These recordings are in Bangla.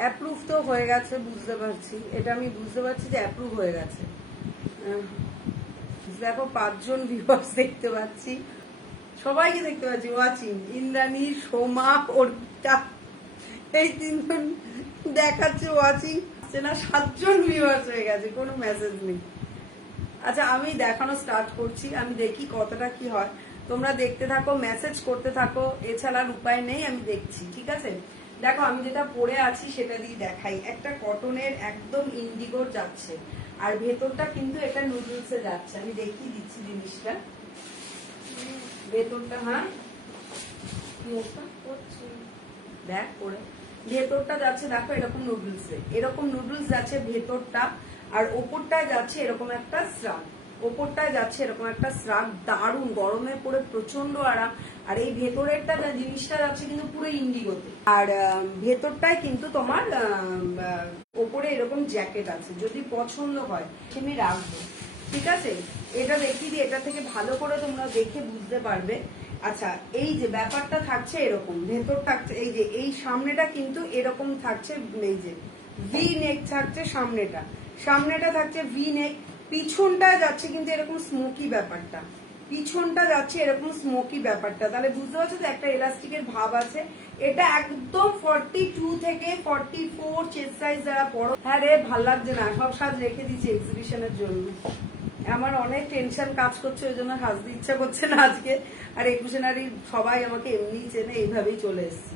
অ্যাপ্রুভ তো হয়ে গেছে, বুঝতে পারছি, এটা আমি বুঝতে পারছি যে অ্যাপ্রুভ হয়ে গেছে। দেখো 5 জন ভিউয়ার্স দেখতে পাচ্ছি, সবাইকে দেখতে পাচ্ছি ওয়াচিং। ইন্দ্রাণী, সোমা, অর্পিতা, এই 3 জন দেখাচ্ছে ওয়াচিং। না 7 জন ভিউয়ার্স হয়ে গেছে, কোনো মেসেজ নেই। আচ্ছা আমি দেখানো স্টার্ট করছি, আমি দেখি কতটা কি হয়। তোমরা দেখতে থাকো, মেসেজ করতে থাকো, এছাড়া উপায় নেই, আমি দেখছি। ঠিক আছে, দেখো আমি যেটা পরে আছি সেটা দিয়ে দেখাই। একটা কটনের একদম ইন্ডিগোর যাচ্ছে, আর ভেতরটা কিন্তু এটা নুডলসে যাচ্ছে। আমি দেখিয়ে দিচ্ছি জিনিসটা, ভেতরটা। হ্যাঁ দেখ পরে ভেতরটা যাচ্ছে, দেখো এরকম নুডলসে, এরকম নুডলস যাচ্ছে ভেতরটা, আর ওপরটায় যাচ্ছে এরকম একটা শ্রাগ, ওপরটায় যাচ্ছে এরকম একটা শ্রাগ। দারুণ, গরমে পরে প্রচন্ড আরাম। আর এই ভেতরেরটা জিনিসটা যাচ্ছে কিন্তু পুরো ইন্ডিগোতে, আর ভেতরটায় কিন্তু তোমার ওপরে এরকম জ্যাকেট আছে। যদি পছন্দ হয় তুমি রাখবো, ঠিক আছে। এটা দেখিয়ে দিই, এটা থেকে ভালো করে তোমরা দেখে বুঝতে পারবে। আচ্ছা এই যে ব্যাপারটা থাকছে এরকম, ভেতর থাকছে এই যে এই সামনেটা কিন্তু এরকম থাকছে, এই যে ভি নেক থাকছে সামনেটা, সামনেটা থাকছে ভি নেক, পিছনটা যাচ্ছে কিন্তু এরকম স্মোকি ব্যাপারটা, পিছনটা যাচ্ছে এরকম স্মোকি ব্যাপারটা। তাহলে বুঝতে পারছো তো একটা এলাস্টিকের ভাব আছে। এটা একদম 42 থেকে 44 চেস্ট সাইজ যারা পড়ো। হ্যাঁ রে, ভাল লাগছে না, সব সাজ রেখে দিচ্ছি এক্সিবিশনের জন্য। আমার অনেক টেনশন কাজ করছে, ওই জন্য হাসতে ইচ্ছা করছে না আজকে। আর একুশনারি সবাই আমাকে এমনি চেনে, এইভাবেই চলে এসেছি,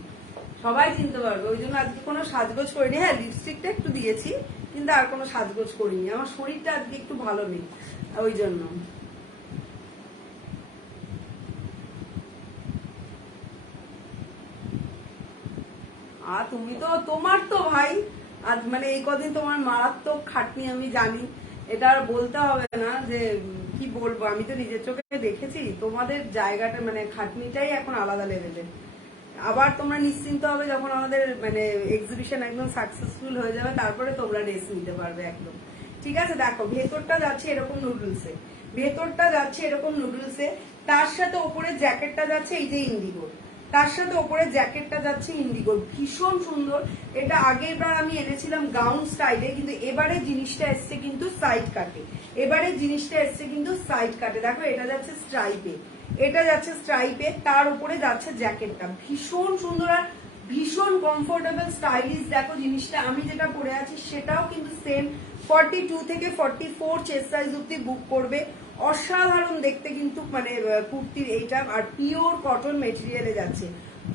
সবাই চিনতে পারবে। ওই জন্য আজকে কোনো সাজগোজ করিনি। হ্যাঁ লিপস্টিকটা একটু দিয়েছি, কিন্তু আর কোনো সাজগোজ করিনি। আমার শরীরটা আজকে একটু ভালো নেই, ওই জন্য। আর তুমি তো, তোমার তো ভাই আজ মানে এই কদিন তোমার মারাত্মক খাটনি, আমি জানি। এটা আর বলতে হবে না যে কি বলবো, আমি তো নিজের চোখে দেখেছি তোমাদের জায়গাটা, মানে খাটনিটাই এখন আলাদা লেভেলের। আবার তোমরা নিশ্চিন্ত হবে যখন আমাদের মানে এক্সিবিশন একদম সাকসেসফুল হয়ে যাবে, তারপরে তোমরা রেস্ট নিতে পারবে একদম। ঠিক আছে, দেখো ভেতরটা যাচ্ছে এরকম নুডলসে, ভেতরটা যাচ্ছে এরকম নুডলসে, তার সাথে ওপরে জ্যাকেটটা যাচ্ছে এই যে ইন্ডিগোর, তার সাথে ওপরে জ্যাকেটটা যাচ্ছে ইন্ডিগোর, ভীষণ সুন্দর। এটা আগের বার আমি এনেছিলাম গাউন স্টাইলে, কিন্তু এবারে জিনিসটা এসছে কিন্তু সাইড কাটে, এবারে জিনিসটা এসছে কিন্তু সাইড কাটে। দেখো এটা যাচ্ছে স্ট্রাইপে, এটা যাচ্ছে স্ট্রাইপে, তার উপরে যাচ্ছে জ্যাকেটটা, ভীষণ সুন্দর আর ভীষণ কমফোর্টেবল স্টাইলিশ। দেখো জিনিসটা আমি যেটা পরে আছি সেটাও কিন্তু সেম 42 থেকে 44 চেস্ট সাইজ অব্দি বুক করবে। অসাধারণ দেখতে কিন্তু মানে কুর্তির এইটা, আর পিওর কটন মেটেরিয়ালে যাচ্ছে।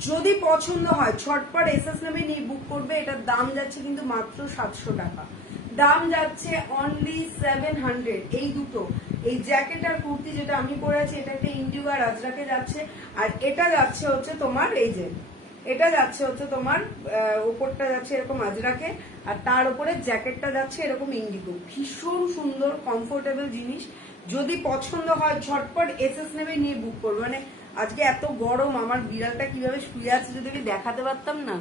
যদি পছন্দ হয় ছটপট এসএস নেমে নিয়ে বুক করবে। এটার দাম যাচ্ছে কিন্তু মাত্র 700 টাকা, দাম যাচ্ছে অনলি 700। এই দুটো, এই জ্যাকেট আর কুর্তি যেটা আমি পরে আছি, এটা একটা ইন্ডিগো আর আজরাকে যাচ্ছে, আর এটা যাচ্ছে হচ্ছে তোমার এই যে, এটা যাচ্ছে হচ্ছে তোমার উপরটা যাচ্ছে এরকম আজরাকে, আর তার উপরে জ্যাকেটটা যাচ্ছে এরকম ইন্ডিগো। ভীষণ সুন্দর কমফোর্টেবল জিনিস। যদি পছন্দ হয় ঝটপট এসএস নেবে নিয়ে বুক করবে। মানে আজকে এত গরম, আমার বিড়ালটা কিভাবে শুয়ে আছে যদি আমি দেখাতে পারতাম না।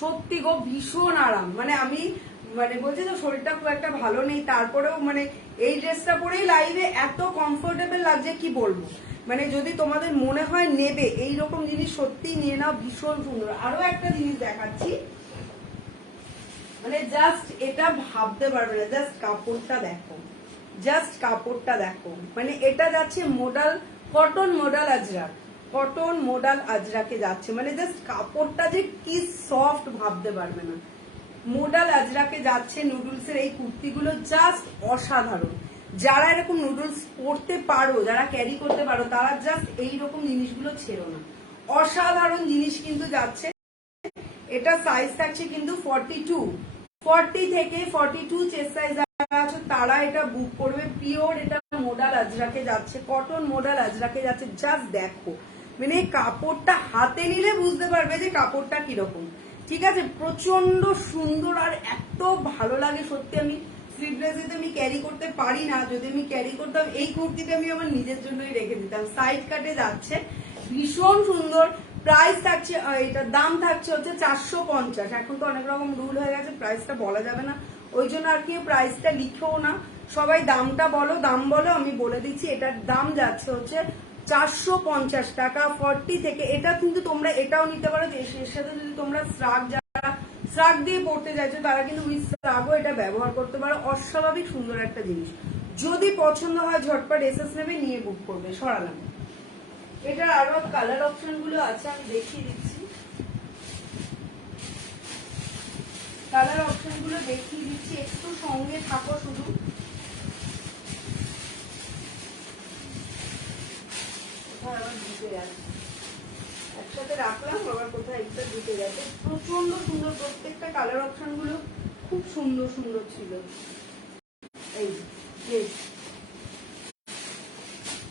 সত্যি গো ভীষণ আরাম। মানে আমি মানে বলছি তো শরীরটা খুব একটা ভালো নেই, তারপরেও মানে এই ড্রেসটা পরেই লাইভে এত কমফোর্টেবল লাগছে কি বলবো। মানে যদি তোমাদের মনে হয় নেবে এইরকম জিনিস, সত্যি নিয়ে নাও, ভীষণ সুন্দর। আরো একটা জিনিস দেখাচ্ছি, মানে জাস্ট এটা ভাবতে পারবে না, জাস্ট কাপড়টা দেখো, জাস্ট কাপড়টা দেখো। মানে এটা যাচ্ছে modal cotton, modal ajrak, cotton modal আজরাকে যাচ্ছে। মানে জাস্ট কাপড়টা যে কি সফট ভাবতে পারবে না। মোডাল আজরাকে যাচ্ছে নুডলসের এই কুর্তিগুলো, জাস্ট অসাধারণ। যারা এরকম নুডলস পরতে পারো, যারা ক্যারি করতে পারো, তারা জাস্ট এইরকম জিনিসগুলো ছেড়ো না। অসাধারণ জিনিস কিন্তু যাচ্ছে। এটা সাইজ থাকছে কিন্তু 42, 40 থেকে 42 চেস্ট সাইজ যারা আছে তারা এটা বুক করবে। পিওর এটা মোডাল আজরাকে যাচ্ছে, কটন মোডাল আজরাকে যাচ্ছে। জাস্ট দেখো, মানে কাপড়টা হাতে নিলে বুঝতে পারবে যে কাপড়টা কিরকম। ঠিক আছে, প্রচন্ড সুন্দর আর এত ভালো লাগে সত্যি। আমি স্লিভলেস আমি ক্যারি করতে পারি না, যদি আমি ক্যারি করতাম এই কুর্তিটা আমি আমার নিজের জন্যই রেখে দিতাম। সাইড কাটে যাচ্ছে, ভীষণ সুন্দর। প্রাইস থাকছে, এটার দাম থাকছে হচ্ছে 450। এখন তো অনেক রকম রুল হয়ে গেছে, প্রাইসটা বলা যাবে না, ওই জন্য আর কেউ প্রাইসটা লিখেও না, সবাই দামটা বলো, দাম বলো, আমি বলে দিচ্ছি। এটার দাম যাচ্ছে হচ্ছে 450 টাকা 40 থেকে। এটা কিন্তু তোমরা এটাও নিতে পারো, এর সাথে যদি তোমরা শ্রাগ দিয়ে পড়তে চাইছো তারা কিন্তু উইথ শ্রাগও এটা ব্যবহার করতে পারো। অস্বাভাবিক সুন্দর একটা জিনিস। যদি পছন্দ হয় ঝটপট এসএস নেবে, নিয়ে বুক করবে। সরালাম। এটার আরো কালার অপশন গুলো আছে, আমি দেখিয়ে দিচ্ছি। কালার অপশন গুলো দেখিয়ে দিচ্ছি, একটু সঙ্গে থাকো শুধু। একসাথে রাখলাম, আবার কোথায় একটা ঢুকে গেছে। প্রচন্ড সুন্দর, প্রত্যেকটা কালার অপশন গুলো খুব সুন্দর সুন্দর ছিল। এই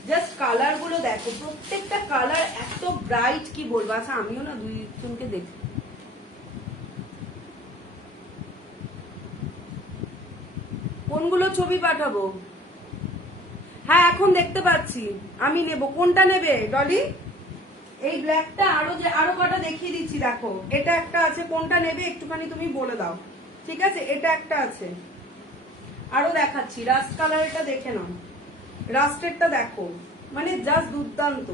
জাস্ট কালার গুলো দেখো, প্রত্যেকটা কালার এত ব্রাইট, কি বলবো। আচ্ছা আমিও না দুই জনকে দেখি, কোনগুলো ছবি পাঠাবো। হ্যাঁ এখন দেখতে পাচ্ছি, আমি নেব। কোনটা নেবে ডলি? এই ব্ল্যাকটা আরো কটা দেখিয়ে দিচ্ছি, দেখো। এটা একটা আছে, কোনটা নেবে একটুখানি তুমি বলে দাও, ঠিক আছে? এটা একটা আছে, আরো দেখাচ্ছি। রাস্ট কালার, এটা দেখে নাও, রাস্টেরটা দেখো, মানে জাস্ট দুর্দান্ত।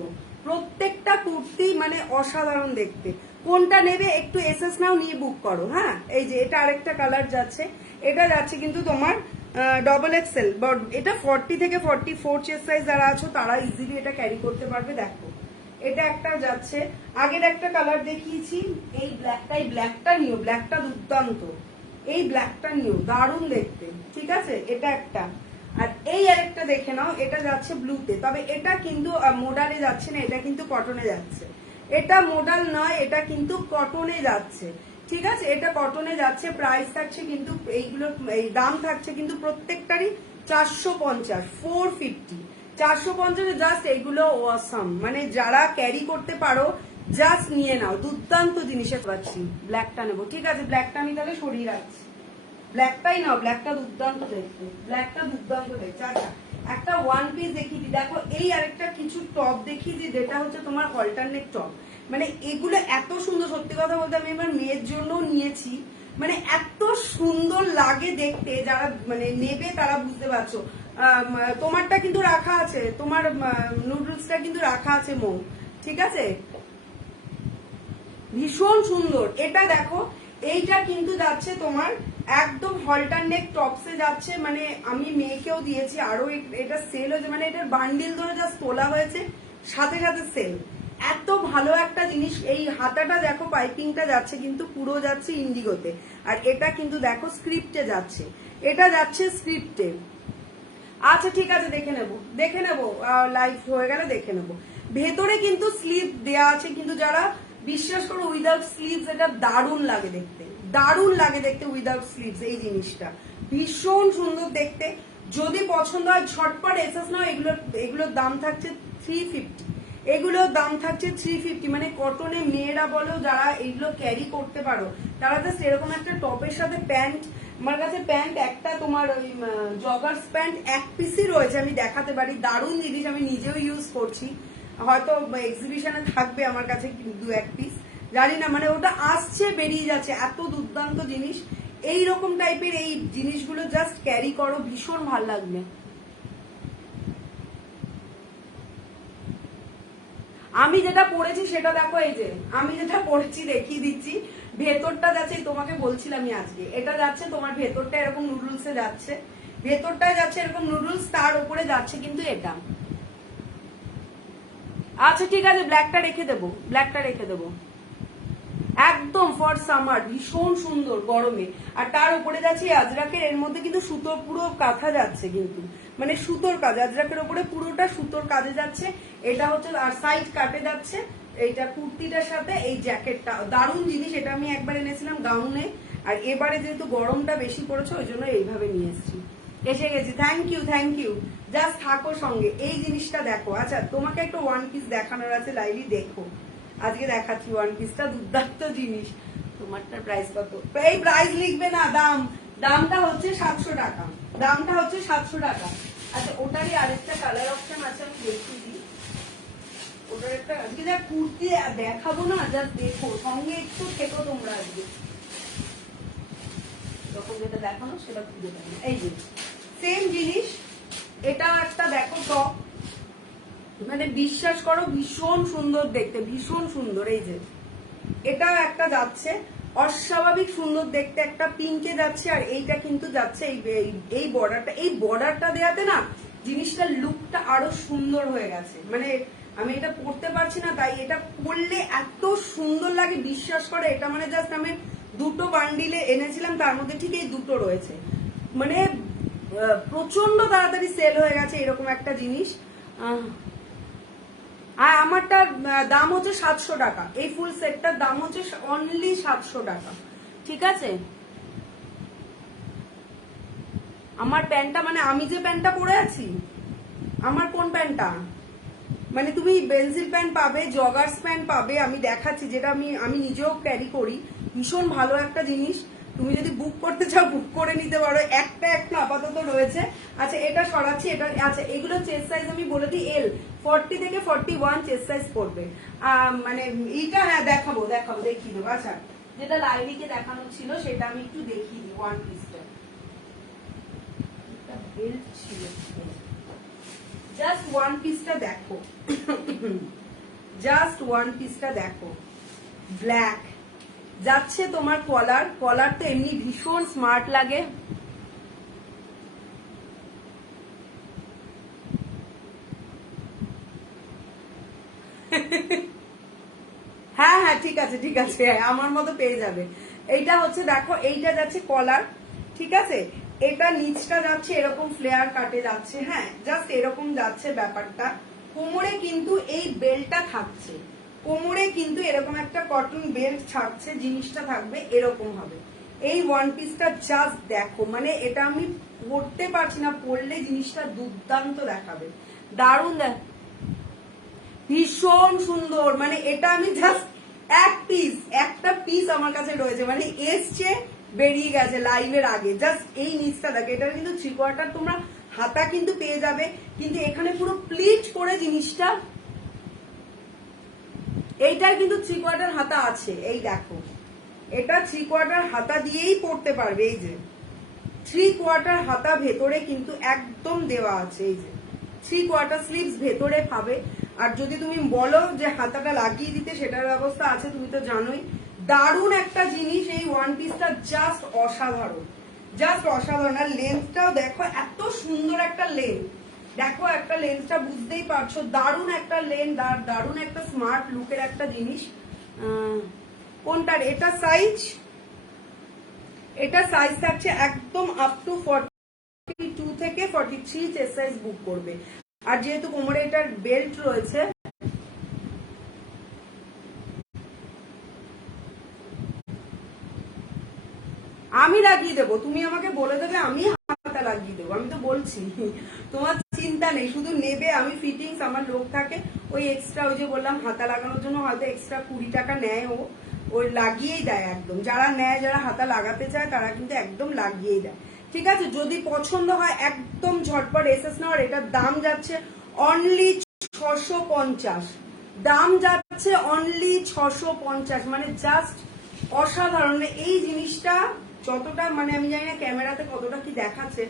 প্রত্যেকটা কুর্তি মানে অসাধারণ দেখতে। কোনটা নেবে একটু এসএস নাও, নিয়ে বুক করো। হ্যাঁ এই যে এটা আরেকটা কালার যাচ্ছে, এটা যাচ্ছে কিন্তু তোমার ডবল এক্সেল। এটা 40 থেকে 44 চেস্ট সাইজ যারা আছো তারা ইজিলি এটা ক্যারি করতে পারবে। দেখো এটা একটা যাচ্ছে, আগের একটা কালার দেখিয়েছি, এই ব্ল্যাকটা নিও, ব্ল্যাকটা দুর্দান্ত। এই ব্ল্যাকটা নিও, দারুণ দেখতে, ঠিক আছে? এটা একটা। আর এই আরেকটা দেখে নাও, এটা যাচ্ছে ব্লুতে, তবে এটা কিন্তু মোডালে যাচ্ছে না, এটা কিন্তু কটনে যাচ্ছে। এটা মোডাল নয়, এটা কিন্তু কটনে যাচ্ছে, ঠিক আছে? এটা কটনে যাচ্ছে। প্রাইস থাকছে কিন্তু এইগুলো, এই দাম থাকছে কিন্তু প্রত্যেকটারই 450, 450, 450। জাস্ট এইগুলো ওয়াসাম, মানে যারা ক্যারি করতে পারো জাস্ট নিয়ে নাও, দুর্দান্ত জিনিসের পাচ্ছি। ব্ল্যাকটা নেবো, ঠিক আছে? ব্ল্যাকটা আমি তাহলে সরিয়ে রাখছি, ব্ল্যাকটাই নাও। ব্ল্যাকটা দুর্দান্ত দেখতে, ব্ল্যাকটা দুর্দান্ত দেখতে। আচ্ছা একটা ওয়ান পিস দেখিয়ে দিই, দেখো। এই আরেকটা কিছু টপ দেখিয়ে দিই, যেটা হচ্ছে তোমার অল্টারনেট টপ। মানে এগুলো এত সুন্দর, সত্যি কথা বলতে আমি আমার মেয়ের জন্য নিয়েছি, মানে এত সুন্দর লাগে দেখতে। যারা মানে নেবে তারা বুঝতে পারছো। তোমারটা কিন্তু রাখা আছে, তোমার নুডলসটা কিন্তু রাখা আছে মৌ, ঠিক আছে? ভীষণ সুন্দর। এটা দেখো, এইটা কিন্তু যাচ্ছে তোমার একদম হল্টার নেক টপসে যাচ্ছে, মানে আমি মেয়েকেও দিয়েছি। আরো এটা সেল হয়েছে, মানে এটার বান্ডিল ধরে জাস্ট তোলা হয়েছে, সাথে সাথে সেল। এত ভালো একটা জিনিস। এই হাতাটা দেখো, পাইপিংটা যাচ্ছে কিন্তু পুরো যাচ্ছে ইন্ডিগোতে। আর এটা কিন্তু দেখো স্ক্রিপ্টে যাচ্ছে, এটা যাচ্ছে স্ক্রিপ্টে। আচ্ছা ঠিক আছে, দেখে নেবো, লাইভ হয়ে গেলে দেখে নেবো। ভেতরে কিন্তু স্লিভ দেয়া আছে, কিন্তু যারা বিশ্বাস করো উইদাউট স্লিভস এটা দারুণ লাগে দেখতে, দারুণ লাগে দেখতে উইদাউট স্লিভস। এই জিনিসটা ভীষণ সুন্দর দেখতে। যদি পছন্দ হয় ঝটপট এসএস নাও। এগুলোর দাম থাকছে 350, এগুলোর দাম থাকছে 350। মানে কটনে মেয়েরা বলো যারা এগুলো ক্যারি করতে পারো তারা জাস্ট এরকম একটা টপের সাথে প্যান্ট। আমার কাছে প্যান্ট একটা তোমার ওই জগার্স প্যান্ট এক পিসই রয়েছে, আমি দেখাতে পারি। দারুণ জিনিস, আমি নিজেও ইউজ করছি। হয়তো এক্সিবিশনে থাকবে আমার কাছে 2-1 পিস, জানি না। মানে ওটা আসছে, বেরিয়ে যাচ্ছে, এত দুর্দান্ত জিনিস। এই রকম টাইপের এই জিনিসগুলো জাস্ট ক্যারি করো, ভীষণ ভাল লাগবে। আমি যেটা পড়েছি সেটা দেখো, এই যে আমি যেটা পড়েছি দেখিয়ে দিচ্ছি। ভেতরটা যাচ্ছে, তোমাকে বলছিলামই আজকে, এটা যাচ্ছে তোমার ভেতরটা এরকম নুডলসে যাচ্ছে, ভেতরটায় যাচ্ছে এরকম নুডলস, তার উপরে যাচ্ছে কিন্তু এটা। আচ্ছা ঠিক আছে, ব্ল্যাকটা রেখে দেবো একদম ফর সামার, ভীষণ সুন্দর গরমে। আর তার উপরে যাচ্ছে আজরাকের, এর মধ্যে কিন্তু সুতোর পুরো কাঁথা যাচ্ছে, কিন্তু মানে সুতোর কাজ, আজরাকের উপরে পুরোটা সুতোর কাজে যাচ্ছে। এটা হচ্ছে আর সাইড কাটে যাচ্ছে। এইটা কুর্তিটার সাথে এই জ্যাকেটটা দারুণ জিনিস। এটা আমি একবার এনেছিলাম গাউনে, আর এবারে যেহেতু গরমটা বেশি পড়েছে ওই জন্য এইভাবে নিয়ে এসেছি। এসে গেছি, থ্যাংক ইউ। জাস্ট থাকো সঙ্গে। এই জিনিসটা দেখো। আচ্ছা তোমাকে একটা ওয়ান পিস দেখানোর আছে, লাইলি দেখো। আজকে দেখাচ্ছি ওয়ান পিসটা, দুর্দান্ত জিনিস। তোমারটার প্রাইস কত? এই প্রাইস লিখবে না, দামটা হচ্ছে 700 টাকা, দামটা হচ্ছে 700 টাকা। আচ্ছা ওটারই আরেকটা কালার অপশন আছে, আমি দেখিয়ে দিই। ওটার একটা আজকে যা কুর্তি দেখাবো না, জাস্ট দেখো, সঙ্গে একটু থেকো তোমরা। আজকে যখন যেটা দেখানো সেটা খুঁজে পাবো। এই যে সেম জিনিস, এটা একটা দেখো টপ, মানে বিশ্বাস করো ভীষণ সুন্দর দেখতে, ভীষণ সুন্দর। এই যে এটা একটা যাচ্ছে অস্বাভাবিক সুন্দর দেখতে, একটা পিঙ্কে যাচ্ছে, আর এইটা কিন্তু যাচ্ছে এই বর্ডারটা, এই বর্ডারটা দেওয়াতে না জিনিসটার লুকটা আরো সুন্দর হয়ে গেছে। মানে আমি এটা পরতে পারছি না, তাই এটা পরলে এত সুন্দর লাগে বিশ্বাস করে। এটা মানে জাস্ট আমি দুটো বান্ডিলে এনেছিলাম, তার মধ্যে ঠিক এই দুটো রয়েছে, মানে প্রচন্ড তাড়াতাড়ি সেল হয়ে গেছে এরকম একটা জিনিস। আর আমারটার দাম হচ্ছে 700 টাকা, এই ফুল সেটটার দাম হচ্ছে অনলি 700 টাকা, ঠিক আছে। আমার প্যান্টটা মানে আমি যে প্যান্টটা পরে আছি, আমার কোন প্যান্টটা, মানে তুমি বেনজিল প্যান্ট পাবে, জগার্স প্যান্ট পাবে, আমি দেখাচ্ছি যেটা আমি নিজেও ক্যারি করি, ভীষণ ভালো একটা জিনিস। তুমি যদি বুক করতে চাও বুক করে নিতে পারো, একটা আপাতত রয়েছে। আচ্ছা এটা সরাচ্ছি, এটা আচ্ছা এগুলো চেস্ট সাইজ আমি বলে দিই, এল 40 থেকে 41 চেস্ট সাইজ পড়বে। মানে এইটা হ্যাঁ দেখাবো দেখিয়ে দেবো। আচ্ছা যেটা লাইভিকে দেখানো ছিল সেটা আমি একটু দেখিয়ে দিই, ওয়ান পিসটা বেল্ট ছিল, জাস্ট ওয়ান পিসটা দেখো, জাস্ট ওয়ান পিসটা দেখো, ব্ল্যাক যাচ্ছে তোমার কলার তো এমনি ভীষণ স্মার্ট লাগে। হ্যাঁ হ্যাঁ ঠিক আছে আমার মতো পেয়ে যাবে। এইটা হচ্ছে দেখো, এইটা যাচ্ছে কলার, ঠিক আছে, এটা নিচটা যাচ্ছে এরকম ফ্লেয়ার কাটে যাচ্ছে, হ্যাঁ জাস্ট এরকম যাচ্ছে ব্যাপারটা। কোমরে কিন্তু এই বেল্টটা থাকছে, কোমরে কিন্তু এরকম একটা কটন বেল্ট থাকছে, জিনিসটা থাকবে এরকম হবে। এই ওয়ান পিসটা জাস্ট দেখো, মানে এটা আমি পরতে পারছি না, পরলে জিনিসটা দুর্দান্ত দেখাবে, দারুণ দেখ, ভীষণ সুন্দর। মানে এটা আমি জাস্ট একটা পিস আমার কাছে রয়েছে, মানে এসছে বেরিয়ে গেছে লাইভের আগে। জাস্ট এই নিচটা দেখো, এটা কিন্তু 3/4 তোমরা হাতা কিন্তু পেয়ে যাবে, কিন্তু এখানে পুরো প্লিট করে জিনিসটা, এইটার কিন্তু 3/4 হাতা আছে, এই দেখো এটা 3/4 হাতা দিয়েই পড়তে পারবে, এই যে 3/4 হাতা ভেতরে কিন্তু একদম দেওয়া আছে, এই যে 3/4 স্লিভস ভেতরে পাবে। আর যদি তুমি বলো যে হাতাটা লাগিয়ে দিতে, সেটার ব্যবস্থা আছে, তুমি তো জানোই। দারুণ একটা জিনিস, এই ওয়ান পিসটা জাস্ট অসাধারণ, জাস্ট অসাধারণ। আর লেন্থটাও দেখো, এত সুন্দর একটা লেন্থ, দেখো একটা লেন্থটা বুঝতেই পারছো, দারুণ একটা লেন্থ, দারুণ একটা স্মার্ট লুকের একটা জিনিস। কোনটার এটা সাইজ, এটা সাইজ থাকছে একদম আপ টু 42 থেকে 43 চেস্ট সাইজ বুক করবে। আর যেহেতু কোমরে এটার বেল্ট রয়েছে, আমি লাগিয়ে দেবো, তুমি আমাকে বলে দেবে, আমি হাতা লাগিয়ে দেবো, আমি তো বলছি তোমার চিন্তা নেই, শুধু নেবে, আমি ফিটিংস আমার লোক থাকে, ওই এক্সট্রা ওই যে বললাম হাতা লাগানোর জন্য হয়তো এক্সট্রা 20 টাকা নেয়, ওই লাগিয়েই দেয় একদম, যারা নেয়, যারা হাতা লাগাতে চায় তারা কিন্তু একদম লাগিয়েই দেয়, ঠিক আছে। যদি পছন্দ হয় একদম ঝটপট এসএস নেওয়ার, এটার দাম যাচ্ছে অনলি 650, দাম যাচ্ছে অনলি 650, মানে জাস্ট অসাধারণ। এই জিনিসটা যতটা, মানে আমি জানি না ক্যামেরাতে কতটা কি দেখাচ্ছে,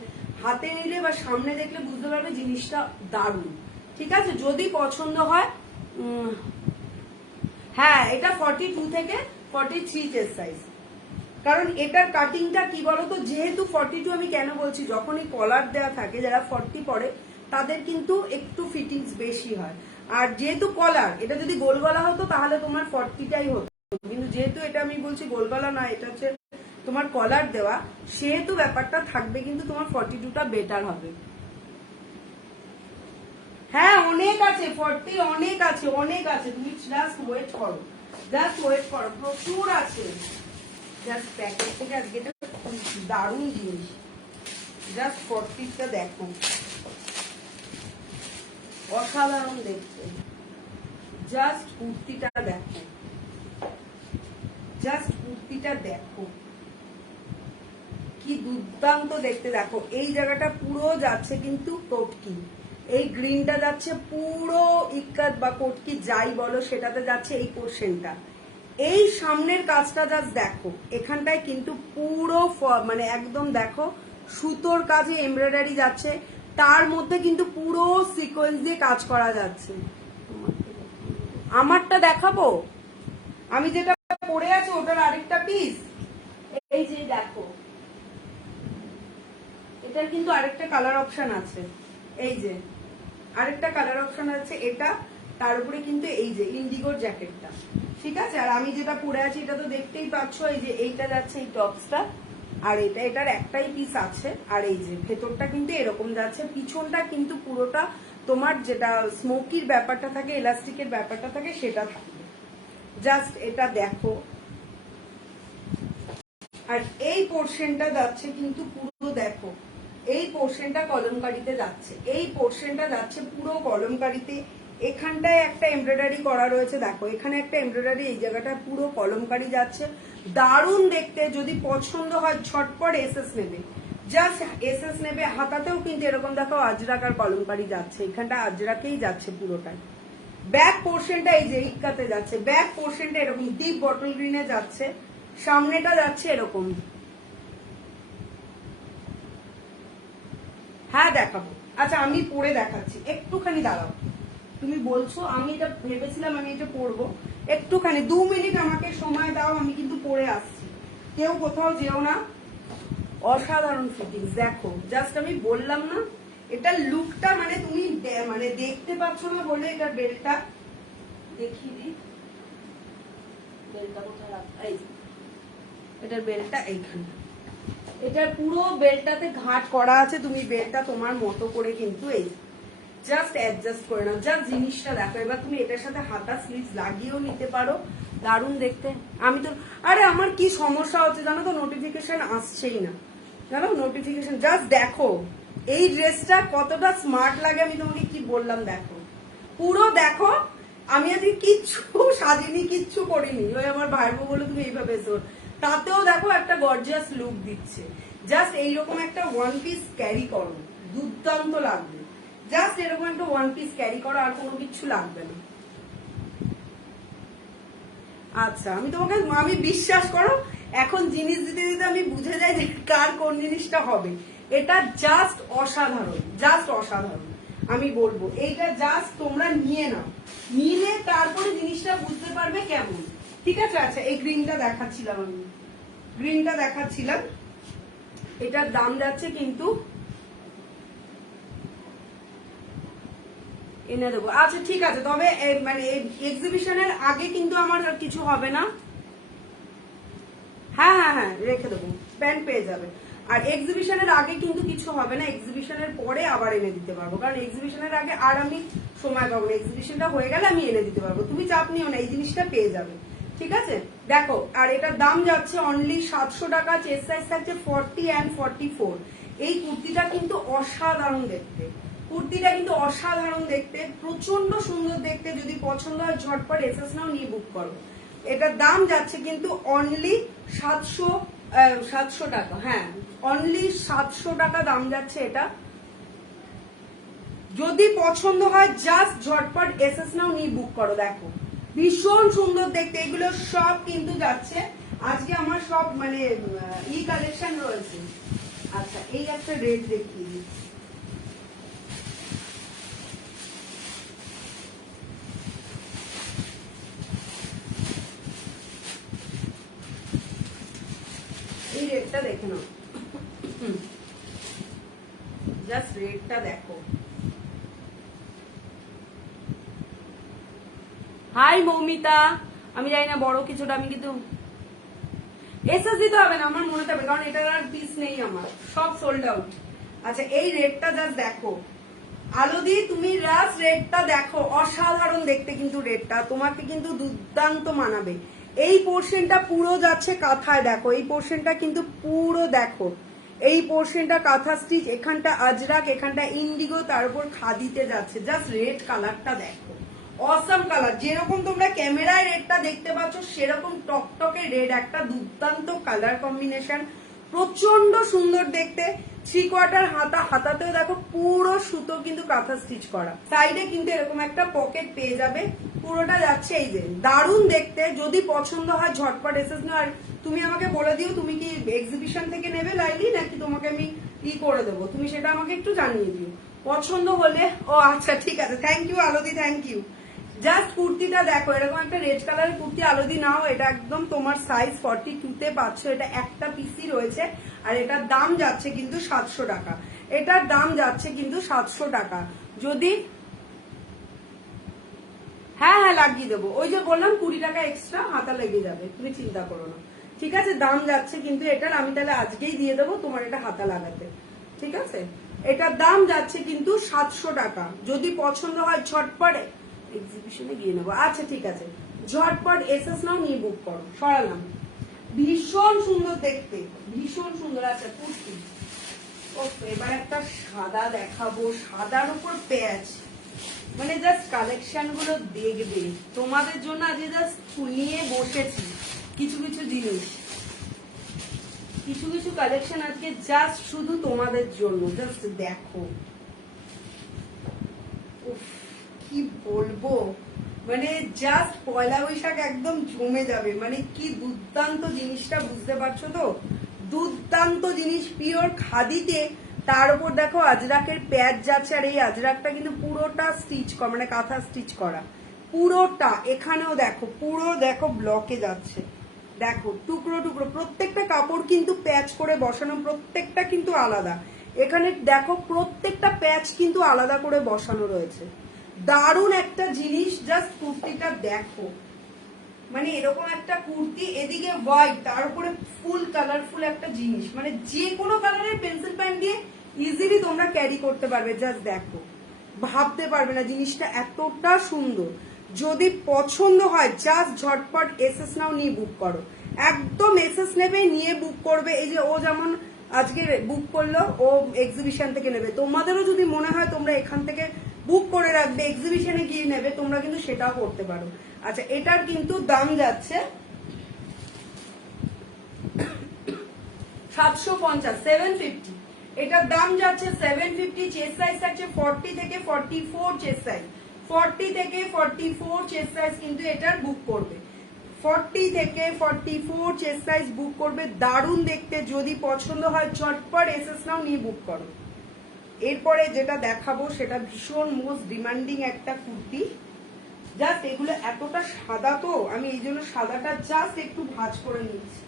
হাতে নিলে বা সামনে দেখলে বুঝতে পারবে জিনিসটা দারুণ, ঠিক আছে। যদি পছন্দ হয়, হ্যাঁ এটা 42 থেকে 43 চেস্ট সাইজ, কারণ এটার কাটিংটা কি বলতো, যেহেতু 42 আমি কেন বলছি, যখনই কলার দেওয়া থাকে, যারা 40 পরে তাদের কিন্তু একটু ফিটিংস বেশি হয়। আর যেহেতু কলার, এটা যদি গোল গলা হতো তাহলে তোমার 40টাই হতো, কিন্তু যেহেতু এটা আমি বলছি গোল গলা না, এটা হচ্ছে তোমার কলার দেওয়া, সেহেতু ব্যাপারটা থাকবে, কিন্তু তোমার 42টা বেটার হবে। হ্যাঁ অনেক আছে, 40 অনেক আছে, তুমি জাস্ট ওয়েট করো, প্রচুর আছে। জাস্ট প্যাকেট থেকে আজকে এটা দারুণ জিনিস, জাস্ট 40টা দেখো, অসাধারণ দেখতে। জাস্ট কুর্তিটা দেখো, জাস্ট কুর্তিটা দেখো কি দুর্দান্ত দেখতে। দেখো এই জায়গাটা পুরো যাচ্ছে কিন্তু কটকি, এই গ্রিনটা যাচ্ছে পুরো ইক্কাত বা কটকি যাই বলো সেটাতে যাচ্ছে এই পোর্শনটা। এই সামনের কাজটা জাস্ট দেখো, এখানটায় কিন্তু পুরো মানে একদম দেখো সুতোর কাজে এমব্রয়ডারি যাচ্ছে, তার মধ্যে কিন্তু পুরো সিকোয়েন্স দিয়ে কাজ করা যাচ্ছে। আমারটা দেখাবো, আমি যেটা পরে আছি ওটার আরেকটা পিস। এই যে দেখো, এটার কিন্তু আরেকটা কালার অপশন আছে। এই যে আরেকটা কালার অপশন আছে, এটা তার উপরে কিন্তু এই যে ইন্ডিগোর জ্যাকেটটা, ঠিক আছে। আর আমি যেটা পরে আছি এটা তো দেখতেই পাচ্ছ, এই যে এইটা যাচ্ছে এই টপসটা, আর এটার একটাই পিস আছে। আর এই যে ভেতরটা কিন্তু এরকম যাচ্ছে, পিছনটা কিন্তু পুরোটা তোমার যেটা স্মোকির ব্যাপারটা থাকে, ইলাস্টিকের ব্যাপারটা থাকে, সেটা থাকবে। জাস্ট এটা দেখো। আর এই পোর্শনটা যাচ্ছে কিন্তু পুরো দেখো, এই পোর্শনটা কলমকারিতে যাচ্ছে, এই পোর্শনটা যাচ্ছে পুরো কলমকারিতে। এখানটায় একটা এমব্রয়ডারি করা রয়েছে, দেখো এখানে একটা এমব্রয়ডারি, এই জায়গাটা পুরো কলমকারি যাচ্ছে, দারুণ দেখতে। যদি পছন্দ হয় ঝটপট এসএস নেবে, জাস্ট এসএস নেবে। হাতাতেও কিন্তু এরকম দেখো আজরাক আর কলমকারি যাচ্ছে, এখানটা আজরাকেই যাচ্ছে পুরোটাই। ব্যাক পোর্শনটা এই যে ইক্কাতে যাচ্ছে, ব্যাক পোর্শনটা এরকম ডিপ বটল গ্রিনে যাচ্ছে, সামনেটা যাচ্ছে এরকম। হ্যাঁ দেখাবো, আচ্ছা আমি পরে দেখাচ্ছি, একটুখানি দাঁড়াও। তুমি বলছো, আমি এটা ভেবেছিলাম আমি এটা পরবো, একটুখানি 2 মিনিট আমাকে সময় দাও, আমি কিন্তু পরে আসছি। কেউ কোথাও যেও না। অসাধারণ ফিটিংস দেখো, জাস্ট আমি বললাম না, এটা লুকটা মানে তুমি মানে দেখতে পাচ্ছ না বলে এটা বেলটা দেখিয়ে দিই। বেলটা কোথায় রাখা, এই এটার বেলটা এইখানে, এটার পুরো বেলটাতে ঘাট করা আছে, তুমি বেলটা তোমার মতো করে কিন্তু এই জাস্ট অ্যাডজাস্ট করে নাও। জাস্ট জিনিসটা দেখো, এবার তুমি এটার সাথে হাতা স্লিভস লাগিয়েও নিতে পারো, দারুণ দেখতে। আমি তো, আরে আমার কি সমস্যা হচ্ছে জানো তো, নোটিফিকেশন আসছেই না জানো, নোটিফিকেশন। জাস্ট দেখো এই ড্রেসটা কতটা স্মার্ট লাগে, আমি তোমাকে কি বললাম দেখো, পুরো দেখো। আমি আজকে কিচ্ছু সাজিনি, কিচ্ছু করিনি, ওই আমার ভাইবো বলে তুমি এইভাবে এসো, তাতেও দেখো একটা গর্জিয়াস লুক দিচ্ছে। জাস্ট এইরকম একটা ওয়ান পিস ক্যারি করো, দুর্দান্ত লাগবে। জাস্ট এরকম একটা ওয়ান পিস ক্যারি করো, আর কোনো কিছু লাগবে না। আচ্ছা আমি তোমাকে, আমি বিশ্বাস করো এখন জিনিস দিতে দিতে আমি বুঝে যাই যে কার কোন জিনিসটা হবে। এটা জাস্ট অসাধারণ, জাস্ট অসাধারণ। আমি বলবো এইটা জাস্ট তোমরা নিয়ে নাও, নিলে তারপরে জিনিসটা বুঝতে পারবে কেমন, ঠিক আছে। আচ্ছা এই গ্রিনটা দেখাচ্ছিলাম, আমি গ্রিনটা দেখাচ্ছিলাম, এটার দাম যাচ্ছে কিন্তু এনে দেবো। আচ্ছা ঠিক আছে, তবে মানে এক্সিবিশনের আগে কিন্তু আমার আর কিছু হবে না। হ্যাঁ হ্যাঁ হ্যাঁ রেখে দেবো, প্যান্ট পেয়ে যাবে। আর এক্সিবিশনের আগে কিন্তু কিছু হবে না, এক্সিবিশনের পরে আবার এনে দিতে পারবো, কারণ এক্সিবিশনের আগে আর আমি সময় পাবো না, এক্সিবিশনটা হয়ে গেলে আমি এনে দিতে পারবো, তুমি চাপ নিও না, এই জিনিসটা পেয়ে যাবে, ঠিক আছে। দেখো, আর এটার দাম যাচ্ছে অনলি 700 টাকা, চেস্ট সাইজ থাকছে 40 and 44। এই কুর্তিটা কিন্তু অসাধারণ দেখতে, কুর্তিটা কিন্তু অসাধারণ দেখতে, প্রচন্ড সুন্দর দেখতে। যদি পছন্দ হয় ঝটপট এসএস নাও, নিয়ে বুক করো। এটার দাম যাচ্ছে কিন্তু অনলি 700 টাকা, হ্যাঁ অনলি 700 টাকা দাম যাচ্ছে এটা। যদি পছন্দ হয় জাস্ট ঝটপট এসএস নাও, নিয়ে বুক করো। দেখো ভীষণ সুন্দর দেখতে, এগুলো সব কিন্তু যাচ্ছে আজকে আমার সব মানে ই কালেকশন রয়েছে। আচ্ছা এই একটা রেট দেখিয়ে দিই, এই রেটটা দেখে নাও, জাস্ট রেটটা দেখো। হাই মৌমিতা, আমি জানি না বড় কিছুটা, আমি কিন্তু এসএস দিতে হবে না আমার মনে থাকবে, কারণ এটার আর পিস নেই আমার, সব সোল্ড আউট। আচ্ছা এই রেটটা জাস্ট দেখো, আলোদি তুমি জাস্ট রেটটা দেখো, অসাধারণ দেখতে কিন্তু রেটটা তোমাকে কিন্তু দুর্দান্ত মানাবে। এই পোর্শনটা পুরো যাচ্ছে কাঁথায়, দেখো এই পোর্শনটা কিন্তু পুরো দেখো, এই পোর্শনটা কাঁথা স্টিচ, এখানটা আজরাক, এখানটা ইন্ডিগো, তার উপর খাদিতে যাচ্ছে। জাস্ট রেড কালারটা দেখো, অসাম কালার, যেরকম তোমরা ক্যামেরায় রেডটা দেখতে পাচ্ছ সেরকম টকটকে রেড, একটা দুর্দান্ত কালার কম্বিনেশন, প্রচন্ড সুন্দর দেখতে। 3/4 হাতা, হাতাতেও দেখো পুরো সুতো কিন্তু কাঁথা স্টিচ করা, সাইডে কিন্তু এরকম একটা পকেট পেয়ে যাবে, পুরোটা যাচ্ছে এই যে, দারুণ দেখতে। যদি পছন্দ হয় ঝটপট এসএস নাও। আর তুমি আমাকে বলে দিও তুমি কি এক্সিবিশন থেকে নেবে লাইলি, নাকি তোমাকে আমি ই করে দেবো, তুমি সেটা আমাকে একটু জানিয়ে দিও। পছন্দ হলে, ও আচ্ছা ঠিক আছে, থ্যাংক ইউ আলোদি, থ্যাংক ইউ। জাস্ট কুর্তিটা দেখো, এরকম একটা রেড কালারের কুর্তি আলোদি নাও, এটা একদম তোমার সাইজ 42 তে পাচ্ছ, এটা একটা পিসি রয়েছে, আর এটার দাম যাচ্ছে কিন্তু 700 টাকা। এটার দাম যাচ্ছে কিন্তু 700 টাকা। যদি হ্যাঁ হ্যাঁ লাগিয়ে দেবো, ওই যে বললাম 20 টাকা এক্সট্রা হাতা লেগে যাবে, তুমি চিন্তা করো না। ঠিক আছে, দাম যাচ্ছে কিন্তু এটার, আমি তাহলে আজকেই দিয়ে দেবো তোমার এটা হাতা লাগাতে। ঠিক আছে, এটার দাম যাচ্ছে কিন্তু 700 টাকা। যদি পছন্দ হয় ঝটপট এক্সিবিশনে গিয়ে নেবো। আচ্ছা ঠিক আছে, ঝটপট এসএস নাও, নিয়ে বুক করো। সরালাম, ভীষণ সুন্দর দেখতে, ভীষণ সুন্দর। আচ্ছা কুর্তি, ও এবার একটা সাদা দেখাবো, সাদার উপর প্যাচ, মানে জাস্ট কালেকশন গুলো দেখবে তোমাদের জন্য। আজকে জাস্ট নিয়ে বসেছি কিছু কিছু জিনিস, কিছু কিছু কালেকশন আজকে জাস্ট শুধু তোমাদের জন্য। জাস্ট দেখো, উফ, কি বলবো, মানে জাস্ট পয়লা বৈশাখ একদম জমে যাবে। মানে কি দুর্দান্ত জিনিসটা, বুঝতে পারছো তো? দুর্দান্ত জিনিস, পিওর খাদিতে, তার উপর দেখো আজরাকের প্যাচ যাচ্ছে, আর এই আজরাকটা কিন্তু পুরোটা স্টিচ করা, মানে কাঁথা স্টিচ করা পুরোটা। এখানেও দেখো, পুরো দেখো ব্লকে যাচ্ছে, দেখো টুকরো টুকরো, প্রত্যেকটা কাপড় কিন্তু প্যাচ করে বসানো, প্রত্যেকটা কিন্তু আলাদা। এখানে দেখো প্রত্যেকটা প্যাচ কিন্তু আলাদা করে বসানো রয়েছে। দারুণ একটা জিনিস, জাস্ট কুর্তিটা দেখো, মানে এরকম একটা কুর্তি, এদিকে হোয়াইট, তার উপরে ফুল কালারফুল একটা জিনিস, মানে যে কোনো কালারের পেন্সিল প্যান্ট দিয়ে ইজিলি তোমরা ক্যারি করতে পারবে। জাস্ট দেখো, ভাবতে পারবে না জিনিসটা এতটা সুন্দর। যদি পছন্দ হয় জাস্ট ঝটপট এসএস নাও, নিয়ে বুক করো। একদম এসএস নেবে, নিয়ে বুক করবে। এই যে ও যেমন আজকে বুক করলো, ও এক্সিবিশন থেকে নেবে। তোমাদেরও যদি মনে হয় তোমরা এখান থেকে বুক করে রাখবে, এক্সিবিশনে গিয়ে নেবে, তোমরা কিন্তু সেটাও করতে পারো। আচ্ছা, এটার কিন্তু দাম যাচ্ছে 750, 750। এটার দাম যাচ্ছে 750। চেস্ট সাইজ থাকছে 40 থেকে 44 চেস্ট সাইজ, 40 থেকে 44 চেস্ট সাইজ কিন্তু এটার বুক করবে। 40 থেকে 44 চেস্ট সাইজ বুক করবে। দারুণ দেখতে, যদি পছন্দ হয় ঝটপট এসএস নাও, নিয়ে বুক করো। এরপরে যেটা দেখাবো সেটা ভীষণ মোস্ট ডিমান্ডিং একটা কুর্তি। জাস্ট এগুলো এতটা সাদা, তো আমি এই জন্য সাদাটা জাস্ট একটু ভাঁজ করে নিচ্ছি।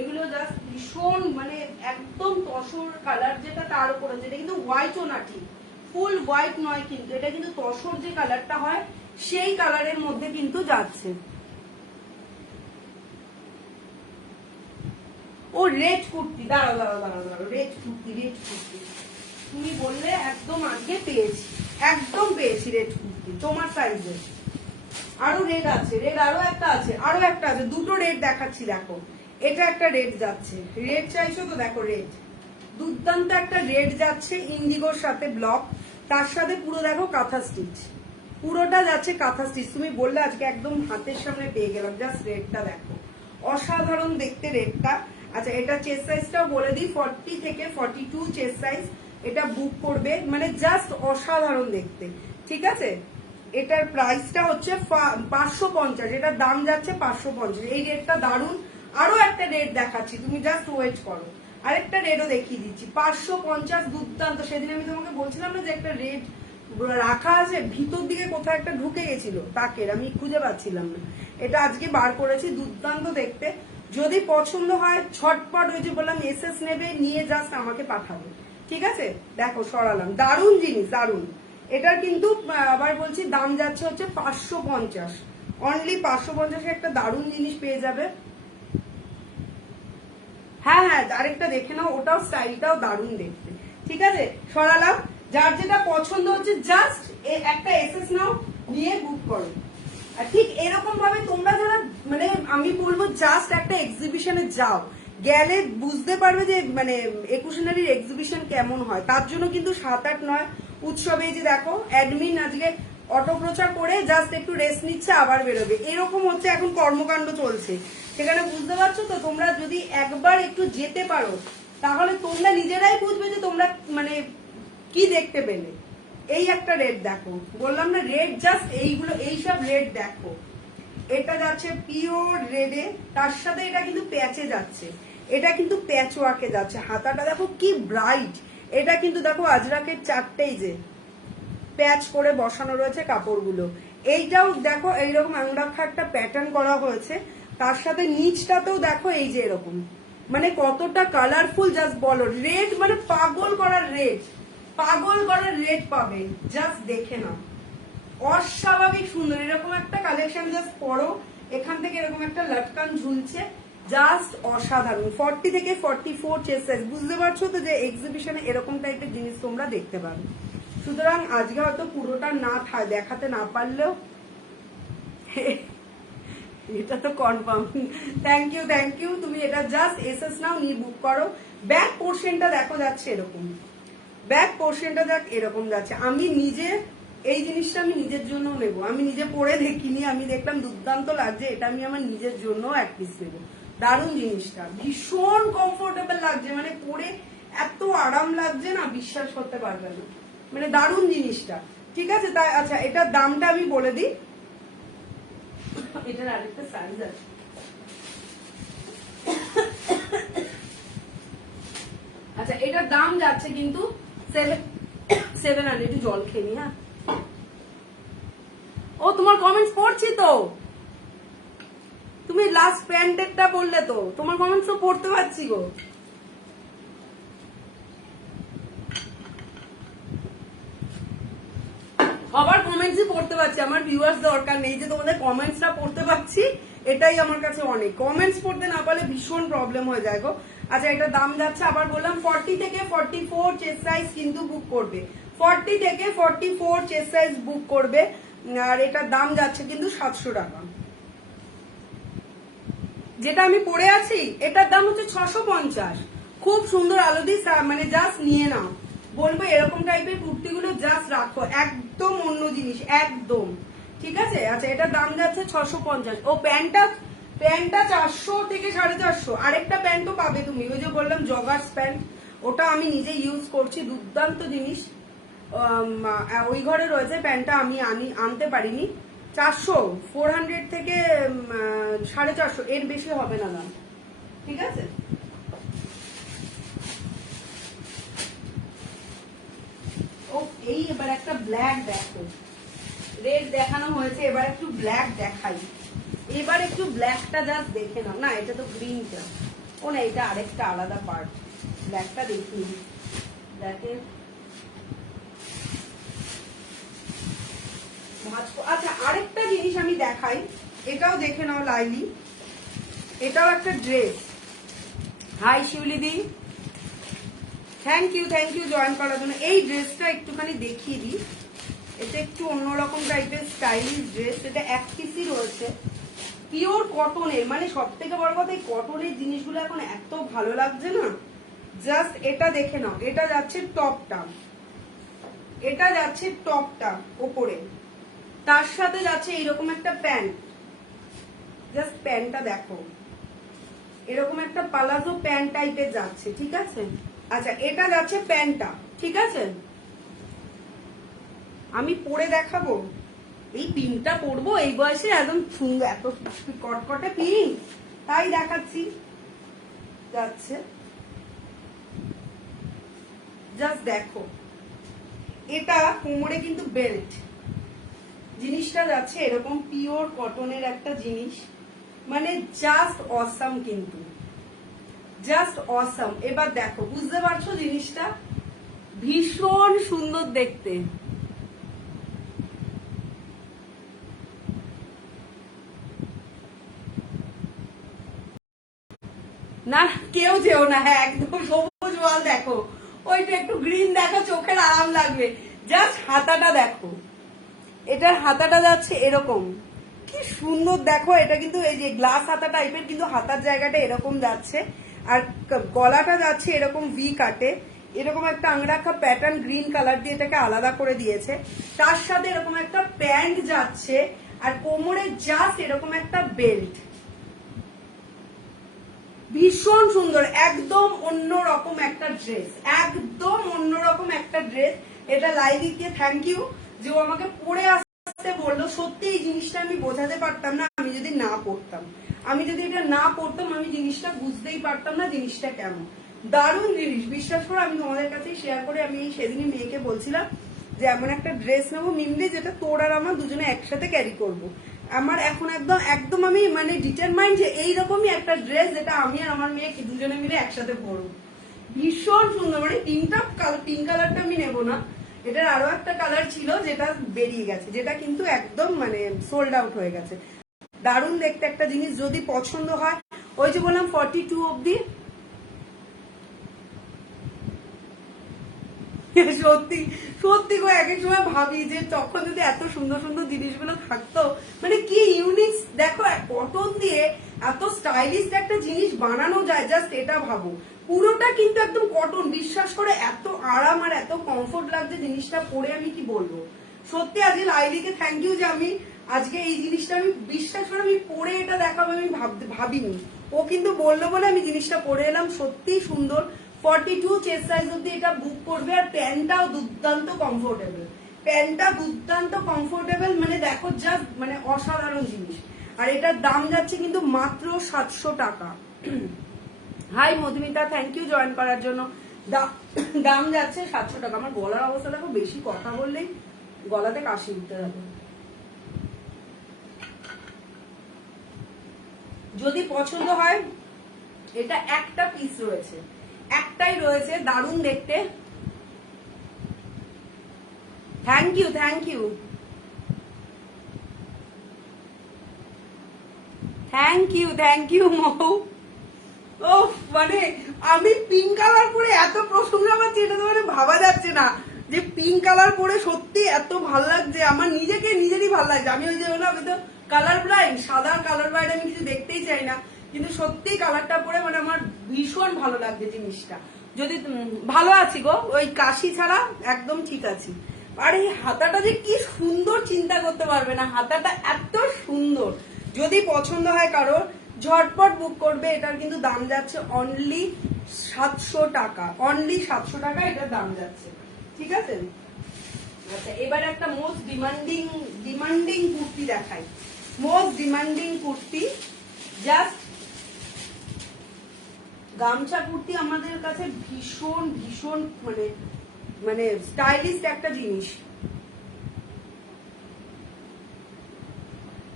এগুলো জাস্ট ভীষণ, মানে একদম তসর কালার যেটা, তার উপরে যেটা কিন্তু হোয়াইটও না, ঠিক ফুল হোয়াইট নয় কিন্তু, এটা কিন্তু তসর যে কালারটা হয় সেই কালারের মধ্যে কিন্তু যাচ্ছে। ও রেড কুর্তি, দাঁড়াও দাঁড়াও দাঁড়াও দাঁড়াও, রেড কুর্তি, রেড কুর্তি তুমি বললে একদম আজকে পেয়েছি, একদম পেয়েছি রেড কুর্তি তোমার সাইজের। আরো রেড আছে, রেড আরো একটা আছে, আরো একটা আছে, দুটো রেড দেখাচ্ছি। দেখো এটা একটা রেড যাচ্ছে, রেড চাইছো তো, দেখো রেড, দুর্দান্ত একটা রেড যাচ্ছে ইন্ডিগোর সাথে ব্লক, তার সাথে পুরো দেখো কাঁথা স্টিচ, পুরোটা যাচ্ছে কাঁথা স্টিচ। তুমি বললে আজকে একদম হাতের সামনে পেয়ে গেলাম। জাস্ট রেডটা দেখো, অসাধারণ দেখতে রেডটা। আচ্ছা, এটা চেস্ট সাইজটাও বলে দিই, 40 থেকে 42 চেস্ট সাইজ এটা বুক করবে, মানে জাস্ট অসাধারণ দেখতে। ঠিক আছে, এটার প্রাইসটা হচ্ছে 550, এটার দাম যাচ্ছে 550। এই রেটটা দারুণ। আরো একটা রেট দেখাচ্ছি, তুমি জাস্ট ওয়েট করো, আরেকটা রেটও দেখিয়ে দিচ্ছি। 550, দুর্দান্ত। সেদিন আমি তোমাকে বলছিলাম না যে একটা রেট রাখা আছে, ভিতর দিকে কোথাও একটা ঢুকে গেছিল, তাকে আমি খুঁজে পাচ্ছিলাম না, এটা আজকে বার করেছি। দুর্দান্ত দেখতে, যদি পছন্দ হয় ঝটপট, ওই যে বললাম এসএস নেবে, নিয়ে জাস্ট আমাকে পাঠাবে। ঠিক আছে, দেখো সরালাম, দারুণ জিনিস, দারুণ। এটার কিন্তু আবার বলছি দাম যাচ্ছে হচ্ছে 550, অনলি 550 একটা দারুণ জিনিস পেয়ে যাবে। হ্যাঁ হ্যাঁ, আরেকটা দেখে নাও, ওটাও স্টাইলটাও দারুণ দেখতে। ঠিক আছে, সরালাম। যার যেটা পছন্দ হচ্ছে জাস্ট একটা এসএস নাও, নিয়ে বুক করো। আর ঠিক এরকম ভাবে তোমরা যারা, মানে আমি বলবো জাস্ট একটা এক্সিবিশনে যাও, গেলে বুঝতে পারবে যে মানে একুশনারির এক্সিবিশন কেমন হয়। তার জন্য কিন্তু 7-8 নয়, উৎসবে যে দেখো অ্যাডমিন আজকে অটো প্রচার করে জাস্ট একটু রেস্ট নিচ্ছে, আবার বেরোবে, এরকম হচ্ছে এখন কর্মকাণ্ড চলছে। সেখানে বুঝতে পারছো তো, তোমরা যদি একবার একটু যেতে পারো তাহলে তোমরা নিজেরাই বুঝবে যে তোমরা মানে কি দেখতে পেলে। এই একটা রেড দেখো, বললাম না রেড, জাস্ট এইগুলো, এইসব রেড দেখো। এটা যাচ্ছে পিওর রেডে, তার সাথে এটা কিন্তু প্যাচে যাচ্ছে, এটা কিন্তু প্যাচ ওয়ার্কে যাচ্ছে। হাতাটা দেখো কি ব্রাইট, এটা কিন্তু দেখো আজরাকের চারটেই যে প্যাচ করে বসানো রয়েছে কাপড়গুলো। এইটাও দেখো এইরকম আংরাখা একটা প্যাটার্ন করা হয়েছে, তার সাথে নিচটাতেও দেখো এই যে এরকম, মানে কতটা কালারফুল জাস্ট বলো। রেড মানে পাগল করার রেড, পাগল করার রেড পাবে, জাস্ট দেখে নাও, অস্বাভাবিক সুন্দর। এরকম একটা কালেকশন জাস্ট পরো, এখান থেকে এরকম একটা লটকান ঝুলছে, জাস্ট অসাধারণ। 40 থেকে 44 চেস্ট সাইজ, বুঝতে পারছো তো যে এক্সিবিশনে এরকম টাইপের জিনিস তোমরা দেখতে পাবে। সুতরাং আজকে হয়তো পুরোটা না দেখাতে না পারলেও এটা তো কনফার্ম। Thank you. তুমি এটা জাস্ট এসএস নাও, নিয়ে বুক করো। ব্যাক পোর্শনটা দেখো যাচ্ছে এরকম, ব্যাক পোর্শনটা দেখ এরকম যাচ্ছে। আমি নিজে এই জিনিসটা আমি নিজের জন্য নেবো, আমি নিজে পরে দেখিনি, আমি দেখলাম দুর্দান্ত লাগছে, এটা আমি আমার নিজের জন্য এক পিস নেবো। দারুণ জিনিসটা, ভীষণ কমফোর্টেবল লাগছে, মানে পরে এত আরাম লাগছে না, বিশ্বাস করতে পারবে না, মানে দারুণ জিনিসটা। ঠিক আছে, তাই আচ্ছা এটার দামটা আমি বলে দিই। এটার আরেকটা সাইজ আছে, আচ্ছা এটার দাম যাচ্ছে কিন্তু 700। একটু জল খেয়ে নি। হ্যাঁ, ও তোমার কমেন্টস পড়ছি তো, তুমি লাস্ট প্যান্টেরটা বললে তো, তোমার কমেন্টস তো পড়তে পারছি গো। আবার কমেন্টসই পড়তে পারছি, আমার ভিউয়ার্স দরকার নেই যে তোমাদের কমেন্টসটা পড়তে পারছি, এটাই আমার কাছে অনেক। কমেন্টস পড়তে না পারলে ভীষণ প্রবলেম হয়ে যায় গো। আচ্ছা এটা দাম যাচ্ছে, আবার বললাম 40 থেকে 44 চেস্ট সাইজ কিন্তু বুক করবে, 40 থেকে 44 চেস্ট সাইজ বুক করবে। আর এটার দাম যাচ্ছে কিন্তু 700 টাকা। যেটা আমি পরে আছি এটার দাম হচ্ছে 650। খুব সুন্দর আলোদি, মানে জাস্ট নিয়ে নাও, বলবো এরকম টাইপের কুর্তিগুলো জাস্ট রাখো, একদম অন্য জিনিস একদম। ঠিক আছে, আচ্ছা এটার দাম যাচ্ছে 650। ও প্যান্টটা 400 থেকে 450। আরেকটা প্যান্টও পাবে তুমি, ওই যে বললাম জগার্স প্যান্ট, ওটা আমি নিজে ইউজ করছি, দুর্দান্ত জিনিস। ওই ঘরে রয়েছে প্যান্টটা, আমি আনতে পারিনি। 400 থেকে 450, এর বেশি হবে না দাম। ঠিক আছে, ও এই এবার একটা ব্ল্যাক দেখো, রেড দেখানো হয়েছে, এবার একটু ব্ল্যাক দেখাই। এবার একটু ব্ল্যাকটা জাস্ট দেখে নাও। না এটা তো গ্রিনটা, ও না এটা আরেকটা আলাদা পার্ট, ব্ল্যাকটা দেখি দেখে। আচ্ছা আরেকটা জিনিস আমি দেখাই, এটাও দেখে নাও লাইলি, এটাও একটা dress. Hi Shiuli di, thank you join করার জন্য। এই ড্রেসটা একটুখানি দেখিয়ে দিই, এটা একটু অন্যরকম টাইপের স্টাইলিশ ড্রেস, এটা এক পিসই রয়েছে, পিওর কটনের, মানে সব থেকে বড় কথা এই কটনের জিনিসগুলো এখন এত ভালো লাগছে না, জাস্ট এটা দেখে নাও। এটা যাচ্ছে টপটা, এটা যাচ্ছে টপটা ওপরে, তার সাথে যাচ্ছে এইরকম একটা প্যান্ট, জাস্ট প্যান্টটা দেখো, এরকম একটা পালাজো প্যান্ট টাইপের যাচ্ছে। ঠিক আছে, আচ্ছা এটা যাচ্ছে প্যান্টটা। ঠিক আছে, আমি পরে দেখাবো, এই পিঙ্কটা পরবো এই বয়সে, একদম এত কটকটে পিঙ্ক, তাই দেখাচ্ছি। যাচ্ছে জাস্ট দেখো, এটা কোমরে কিন্তু বেল্ট, জিনিসটা যাচ্ছে এরকম পিওর কটনের একটা জিনিস, মানে জাস্ট অসাম, কিন্তু জাস্ট অসাম। এবার দেখো, বুঝতে পারছো জিনিসটা ভীষণ সুন্দর দেখতে। না কেউ যেও না, হ্যাঁ একদম সবুজ ওয়াল দেখো, ওইটা একটু গ্রিন দেখো, চোখের আরাম লাগবে। জাস্ট হাতাটা দেখো, এটার হাতাটা যাচ্ছে এরকম, কি সুন্দর দেখো। এটা কিন্তু এই যে গ্লাস হাতা টাইপের, কিন্তু হাতার জায়গাটা এরকম যাচ্ছে, আর গলাটা যাচ্ছে এরকম ভি কাটে, এরকম একটা আংরাখা প্যাটার্ন গ্রিন কালার দিয়ে এটাকে আলাদা করে দিয়েছে, তার সাথে এরকম একটা প্যান্ট যাচ্ছে, আর কোমরে জাস্ট এরকম একটা বেল্ট, ভীষণ সুন্দর, একদম অন্যরকম একটা ড্রেস, একদম অন্যরকম একটা ড্রেস। এটা লাইলিকে থ্যাংক ইউ যে ও আমাকে পরে আসতে বললো। সত্যি এই জিনিসটা আমি বোঝাতে পারতাম না আমি যদি না পড়তাম, আমি যদি এটা না পড়তাম আমি জিনিসটা বুঝতেই পারতাম না জিনিসটা কেমন। দারুণ জিনিস, বিশ্বাস করো, আমি তোমাদের কাছে শেয়ার করে, আমি সেদিনই মেয়েকে বলছিলাম যে এমন একটা ড্রেস নেবো মিমলি যেটা তোর আর আমার দুজনে একসাথে ক্যারি করব। আমার এখন একদম একদম আমি মানে ডিটারমাইন্ড যে এইরকমই একটা ড্রেস যেটা আমি আর আমার মেয়ে দুজনে মিলে একসাথে পরবো। ভীষণ সুন্দর, মানে পিঙ্ক কালারটা আমি নেবো না, এটার আরো একটা কালার ছিল যেটা বেরিয়ে গেছে, যেটা কিন্তু একদম মানে সোল্ড আউট হয়ে গেছে। দারুণ দেখতে একটা জিনিস, যদি পছন্দ হয় ওই যে বললাম 42 অব্দি। সত্যি সত্যি গো, এক এক সময় ভাবি যে তখন যদি এত সুন্দর সুন্দর জিনিসগুলো থাকতো, মানে কি ইউনিক। দেখো কটন দিয়ে এত স্টাইলিশ একটা জিনিস বানানো যায়, জাস্ট এটা ভাবো। পুরোটা কিন্তু একদম কটন, বিশ্বাস করে এত আরাম আর এত কমফোর্ট লাগছে জিনিসটা পরে, আমি কি বলবো। সত্যি আজকে লাইলিকে থ্যাংক ইউ যে আমি আজকে এই জিনিসটা আমি বিশ্বাস করে আমি পরে এটা দেখাবো আমি ভাবিনি। ও কিন্তু বললো বলে আমি জিনিসটা পরে এলাম। সত্যি সুন্দর। 42 চেস্ট সাইজ অব্দি এটা বুক করবে। আর প্যান্টটাও দুর্দান্ত কমফোর্টেবল, প্যান্টটা দুর্দান্ত কমফোর্টেবল, মানে দেখো জাস্ট মানে অসাধারণ জিনিস। আর এটার দাম যাচ্ছে কিন্তু মাত্র 700 টাকা। Hi Madhumita, thank you join করার জন্য। দাম যাচ্ছে 700 টাকা। আমার গলার অবস্থা দেখো, বেশি কথা বললেই গলাতে কাশি উঠতে যাবে। যদি পছন্দ হয়, এটা একটা পিস রয়েছে, একটাই রয়েছে, দারুণ দেখতে। Thank you thank you thank you thank you Mou. ও মানে আমি পিঙ্ক কালার পরে এত প্রশংসা পাচ্ছি, এটা তো মানে ভাবা যাচ্ছে না যে পিঙ্ক কালার পরে সত্যি এত ভাল লাগছে। আমার নিজেরই ভাল লাগছে। আমি ওই যে বললাম আমি তো কালার ব্লাইন্ড, সাদা কালার বাইরে আমি কিছু দেখতেই চাই না, কিন্তু সত্যি কালারটা পরে মানে আমার ভীষণ ভালো লাগছে জিনিসটা। যদি ভালো আছি গো, ওই কাশি ছাড়া একদম ঠিক আছি। আর এই হাতাটা যে কি সুন্দর, চিন্তা করতে পারবে না, হাতাটা এত সুন্দর। যদি পছন্দ হয় কারোর, ঝটপট বুক করবে। এটার কিন্তু দাম যাচ্ছে অনলি 700 টাকা, অনলি 700 টাকা এটার দাম যাচ্ছে। ঠিক আছে, আচ্ছা এবার একটা মোস্ট ডিমান্ডিং কুর্তি দেখাই। মোস্ট ডিমান্ডিং কুর্তি, জাস্ট গামছা কুর্তি আমাদের কাছে ভীষণ ভীষণ মানে মানে স্টাইলিশ একটা জিনিস।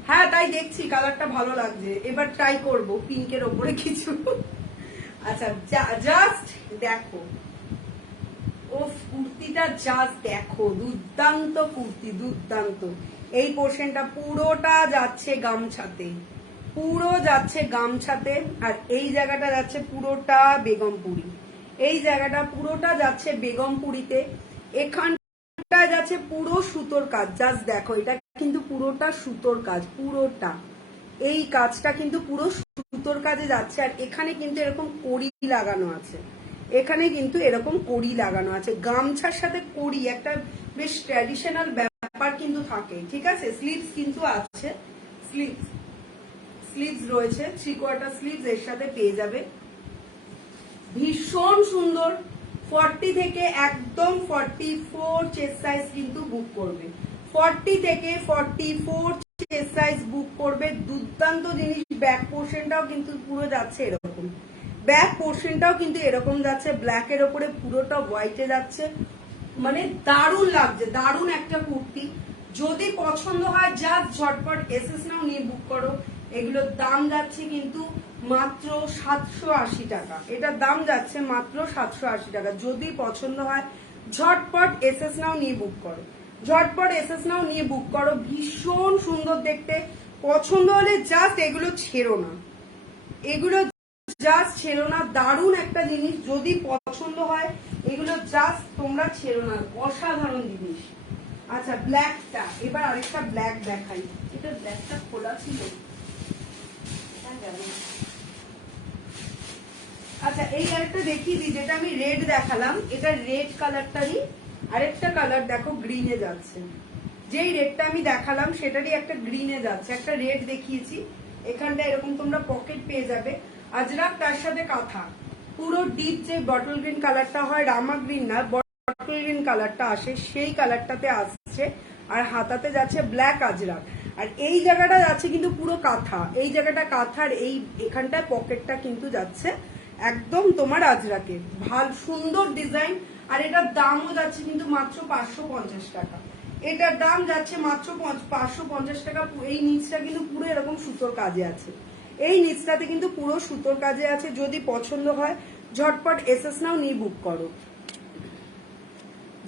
হ্যাঁ তাই দেখছি, কালারটা ভালো লাগছে, এবার ট্রাই করব পিঙ্কের ওপরে কিছু। আচ্ছা জাস্ট দেখো, ও কুর্তিটা জাস্ট দেখো, দুর্দান্ত কুর্তি, দুর্দান্ত। এই পোর্শনটা পুরোটা যাচ্ছে গামছাতে, পুরো যাচ্ছে গামছাতে। আর এই জায়গাটা যাচ্ছে পুরোটা বেগমপুরি, এই জায়গাটা পুরোটা যাচ্ছে বেগমপুরিতে। এখানটা যাচ্ছে পুরো সুতোর কাজ, জাস্ট দেখো, এটা কিন্তু পুরোটা সুতোর কাজ, পুরোটা এই কাজটা কিন্তু পুরো সুতোর কাজে যাচ্ছে। আর এখানে কিন্তু এরকম কড়ি লাগানো আছে, এখানে কিন্তু এরকম কড়ি লাগানো আছে। গামছার সাথে কড়ি একটা বেশ ট্র্যাডিশনাল ব্যাপার কিন্তু থাকে। ঠিক আছে, স্লিভস কিন্তু আছে, স্লিভস রয়েছে, 3/4 স্লিভস এর সাথে পেয়ে যাবে। ভীষণ সুন্দর। 40 থেকে একদম 44 চেস্ট সাইজ কিন্তু বুক করবে, 40 থেকে 44 চেস্ট সাইজ বুক করবে। দুর্দান্ত জিনিস। ব্যাক পোর্শনটাও কিন্তু পুরো যাচ্ছে এরকম, ব্যাক পোর্শনটাও কিন্তু এরকম যাচ্ছে, ব্ল্যাকের ওপরে পুরোটা হোয়াইটে যাচ্ছে, মানে দারুণ লাগছে, দারুণ একটা কুর্তি। যদি পছন্দ হয় জাস্ট ঝটপট এসএস নাও, নিয়ে বুক করো। এগুলোর দাম যাচ্ছে কিন্তু মাত্র 780 টাকা, এটার দাম যাচ্ছে মাত্র 780 টাকা। যদি পছন্দ হয় ঝটপট এসএস নাও, নিয়ে বুক করো, ঝটপট এসএস নাও, নিয়ে বুক করো। ভীষণ সুন্দর দেখতে। পছন্দ হলে জাস্ট এগুলো ছেড়ো না, এগুলো জাস্ট ছেড়ো না, দারুণ একটা জিনিস। যদি পছন্দ হয় এগুলো জাস্ট তোমরা ছেড়ো না, অসাধারণ জিনিস। আচ্ছা ব্ল্যাকটা, এবার আরেকটা ব্ল্যাক দেখাই। এটা ব্ল্যাকটা খোলা ছিল, আচ্ছা এই আরেকটা দেখিয়ে দিই, যেটা আমি রেড দেখালাম, এটা রেড কালারটারই আরেকটা কালার দেখো, গ্রিনে যাচ্ছে। যেই রেডটা আমি দেখালাম সেটারই একটা গ্রিনে যাচ্ছে, একটা রেড দেখিয়েছি। এখানটা এরকম তোমরা পকেট পেয়ে যাবে, আজরাক তার সাথে কাঁথা। পুরো ডিপ যে বটল গ্রিন কালারটা হয়, রামা গ্রিন না, বটল গ্রিন কালারটা আসে, সেই কালারটাতে আসছে। আর হাতাতে যাচ্ছে ব্ল্যাক আজরাক। আর এই জায়গাটা যাচ্ছে কিন্তু পুরো কাঁথা, এই জায়গাটা কাঁথার, এই এখানটায় পকেটটা কিন্তু যাচ্ছে একদম তোমার আজরাকে। ভাল সুন্দর ডিজাইন। আর এটার দামও যাচ্ছে কিন্তু মাত্র 550 টাকা। এটার দাম যাচ্ছে মাত্র 550 টাকা। এই নিচটা কিন্তু পুরো এরকম সুতোর কাজে আছে, এই নিচটাতে কিন্তু পুরো সুতোর কাজে আছে। যদি পছন্দ হয় ঝটপট এসএস নাও, নিয়ে বুক করো,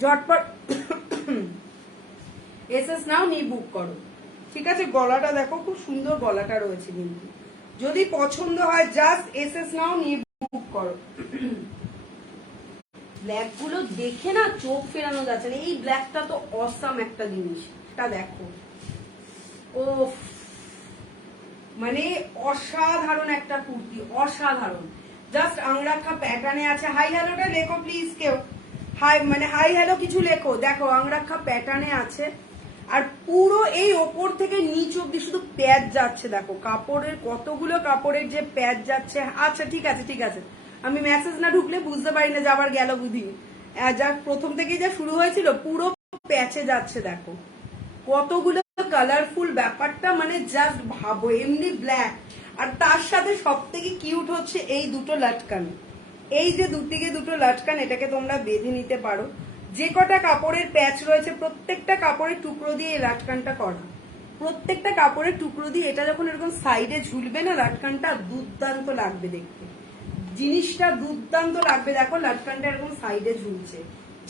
ঝটপট এসএস নাও, নিয়ে বুক করো। ঠিক আছে, গলাটা দেখো খুব সুন্দর গলাটা রয়েছে কিন্তু, যদি পছন্দ হয় জাস্ট এসএস নাও, নিয়ে বুক করো। ব্ল্যাক গুলো দেখে না চোখ ফেরানো যাচ্ছে না। এই ব্ল্যাকটা তো অসাম একটা জিনিস, এটা দেখো, ও মানে অসাধারণ একটা কুর্তি, অসাধারণ। জাস্ট আংরাখা প্যাটার্নে আছে। হাই হ্যালোটা লেখো প্লিজ কেউ, হাই মানে হাই হ্যালো কিছু লেখো। দেখো আংরাখা প্যাটার্নে আছে, আর পুরো এই ওপর থেকে নিচ অব্দি শুধু প্যাচ যাচ্ছে। দেখো কাপড়ের কতগুলো কাপড়ের যে প্যাচ যাচ্ছে। আচ্ছা ঠিক আছে ঠিক আছে, আমি মেসেজ না ঢুকলে বুঝতে পারি না যে আবার গেল বুঝি। যা প্রথম থেকেই যা শুরু হয়েছিল পুরো প্যাচে যাচ্ছে। দেখো কতগুলো কালারফুল, ব্যাপারটা মানে জাস্ট ভাবো। এমনি ব্ল্যাক, আর তার সাথে সব থেকে কিউট হচ্ছে এই দুটো লাটকান। এই যে দুদিকে দুটো লাটকান, এটাকে তোমরা বেঁধে নিতে পারো। যে কটা কাপড়ের প্যাচ রয়েছে প্রত্যেকটা কাপড়ের টুকরো দিয়ে এই লাটকানটা করা, প্রত্যেকটা কাপড়ের টুকরো দিয়ে। এটা যখন এরকম সাইডে ঝুলবে না লাটকানটা, দুর্দান্ত লাগবে দেখতে, জিনিসটা দুর্দান্ত লাগবে। দেখো লাটকানটা এরকম সাইডে ঝুলছে,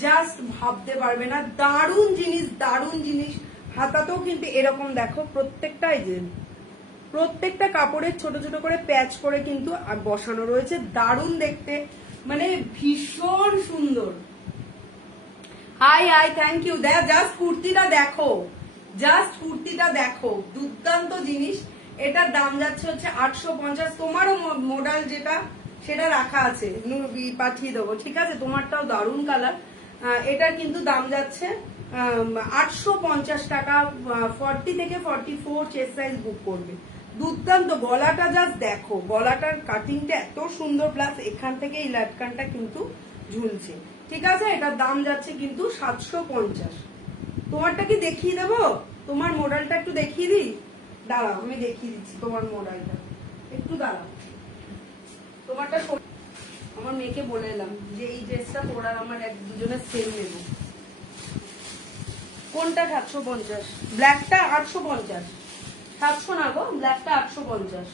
জাস্ট ভাবতে পারবে না। দারুণ জিনিস, দারুণ জিনিস। হাতাতেও কিন্তু এরকম দেখো প্রত্যেকটাই যে প্রত্যেকটা কাপড়ের ছোট ছোট করে প্যাচ করে কিন্তু বসানো রয়েছে। দারুণ দেখতে, মানে ভীষণ সুন্দর। Hi hi, thank you. Just কুর্তিটা দেখো, জাস্ট কুর্তিটা দেখো, দুর্দান্ত জিনিস। এটার দাম যাচ্ছে হচ্ছে 850। তোমারও মডেল যেটা সেটা রাখা আছে, পাঠিয়ে দেবো। ঠিক আছে, তোমারটাও দারুণ কালার। এটার কিন্তু দাম যাচ্ছে 850 টাকা। 40 থেকে 44 চেস্ট সাইজ বুক করবে। দুর্দান্ত। গলাটা জাস্ট দেখো, গলাটার কাটিংটা এত সুন্দর, প্লাস এখান থেকে এই লাটকানটা কিন্তু ঝুলছে। ঠিক আছে, এটার দাম যাচ্ছে কিন্তু 750। তোমারটা কি দেখিয়ে দেবো? তোমার মডেলটা একটু দেখিয়ে দিই, দাঁড়াও আমি দেখিয়ে দিচ্ছি তোমার মডেলটা, একটু দাঁড়াও। তোমারটা আমার মেয়েকে বলে এলাম যে এই ড্রেসটা পরার আমার দুজনের সেম নেবো। কোনটা 750? ব্ল্যাকটা 850। 700 না গো, ব্ল্যাকটা 850।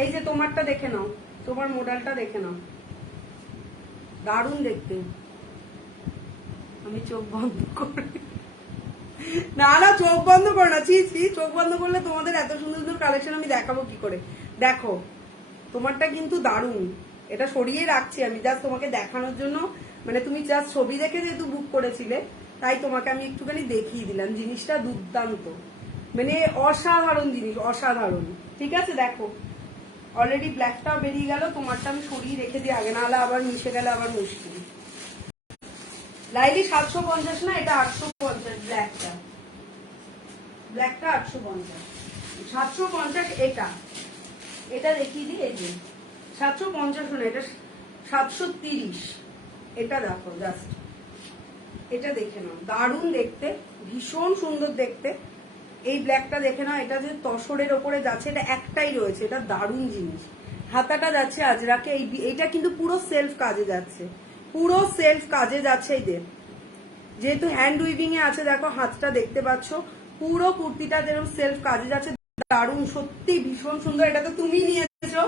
এই যে তোমারটা দেখে নাও, তোমার মডেলটা দেখে নাও, দারুণ দেখতে। আমি চোখ বন্ধ করে, না না চোখ বন্ধ করো না, ছি ছি, চোখ বন্ধ করলে তোমাদের এত সুন্দর সুন্দর কালেকশন আমি দেখাবো কি করে। দেখো তোমারটা কিন্তু দারুণ। এটা সরিয়ে রাখছি আমি জাস্ট তোমাকে দেখানোর জন্য, মানে তুমি জাস্ট ছবি দেখে যেহেতু বুক করেছিলে তাই তোমাকে আমি একটুখানি দেখিয়ে দিলাম। জিনিসটা দুর্দান্ত, মানে অসাধারণ জিনিস, অসাধারণ। ঠিক আছে, দেখো অলরেডি ব্ল্যাকটাও বেরিয়ে গেল, তোমারটা আমি সরিয়ে রেখে দিই আগে, নাহলে আবার মিশে গেলে আবার মুশকিল। লাইলি 750 না, এটা 850। ব্ল্যাকটা, ব্ল্যাকটা 850, 750। এটা এটা দেখিয়ে দিই, এই যে 750 না, এটা 730। এটা দেখো জাস্ট, এটা দেখে নাও, দারুণ দেখতে, ভীষণ সুন্দর দেখতে। এই ব্ল্যাকটা দেখে নাও, এটা যে তসরের ওপরে যাচ্ছে, এটা একটাই রয়েছে, এটা দারুণ জিনিস। হাতাটা যাচ্ছে আজরাকে, এইটা কিন্তু পুরো সেলফ কাজে যাচ্ছে, পুরো সেলফ কাজে যাচ্ছে। এই যেহেতু হ্যান্ড উইভিং এ আছে, দেখো হাতটা দেখতে পাচ্ছ, পুরো কুর্তিটা যেরকম সেলফ কাজে যাচ্ছে, দারুণ, সত্যি ভীষণ সুন্দর। এটা তো তুমি নিয়েছো,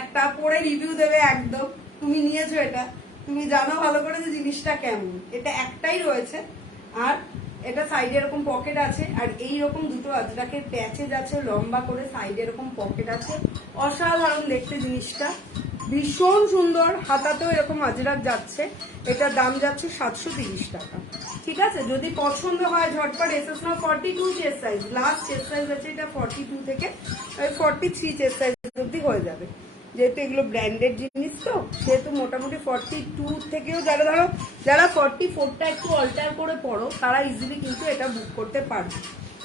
একটা পরে রিভিউ দেবে একদম। তুমি নিয়েছো এটা, তুমি জানো ভালো করে যে জিনিসটা কেমন। এটা একটাই রয়েছে, আর এটা সাইডে এরকম পকেট আছে, আর এই রকম দুটো আজরাকের প্যাচে যাচ্ছে লম্বা করে, সাইডে এরকম পকেট আছে। অসাধারণ দেখতে জিনিসটা, ভীষণ সুন্দর। হাতাতেও এরকম আজরাক যাচ্ছে। এটার দাম যাচ্ছে 730 টাকা। ঠিক আছে, যদি পছন্দ হয় ঝটপট এসএস নাও। 42 chest size, last chest size আছে এটা 42 থেকে 43 চেস্ট সাইজ অব্দি হয়ে যাবে। যেহেতু এগুলো ব্র্যান্ডেড জিনিস তো, সেহেতু মোটামুটি 42 থেকেও যারা ধরো যারা 44টা একটু অল্টার করে পড়ো, তারা ইজিলি কিন্তু এটা বুক করতে পারবে।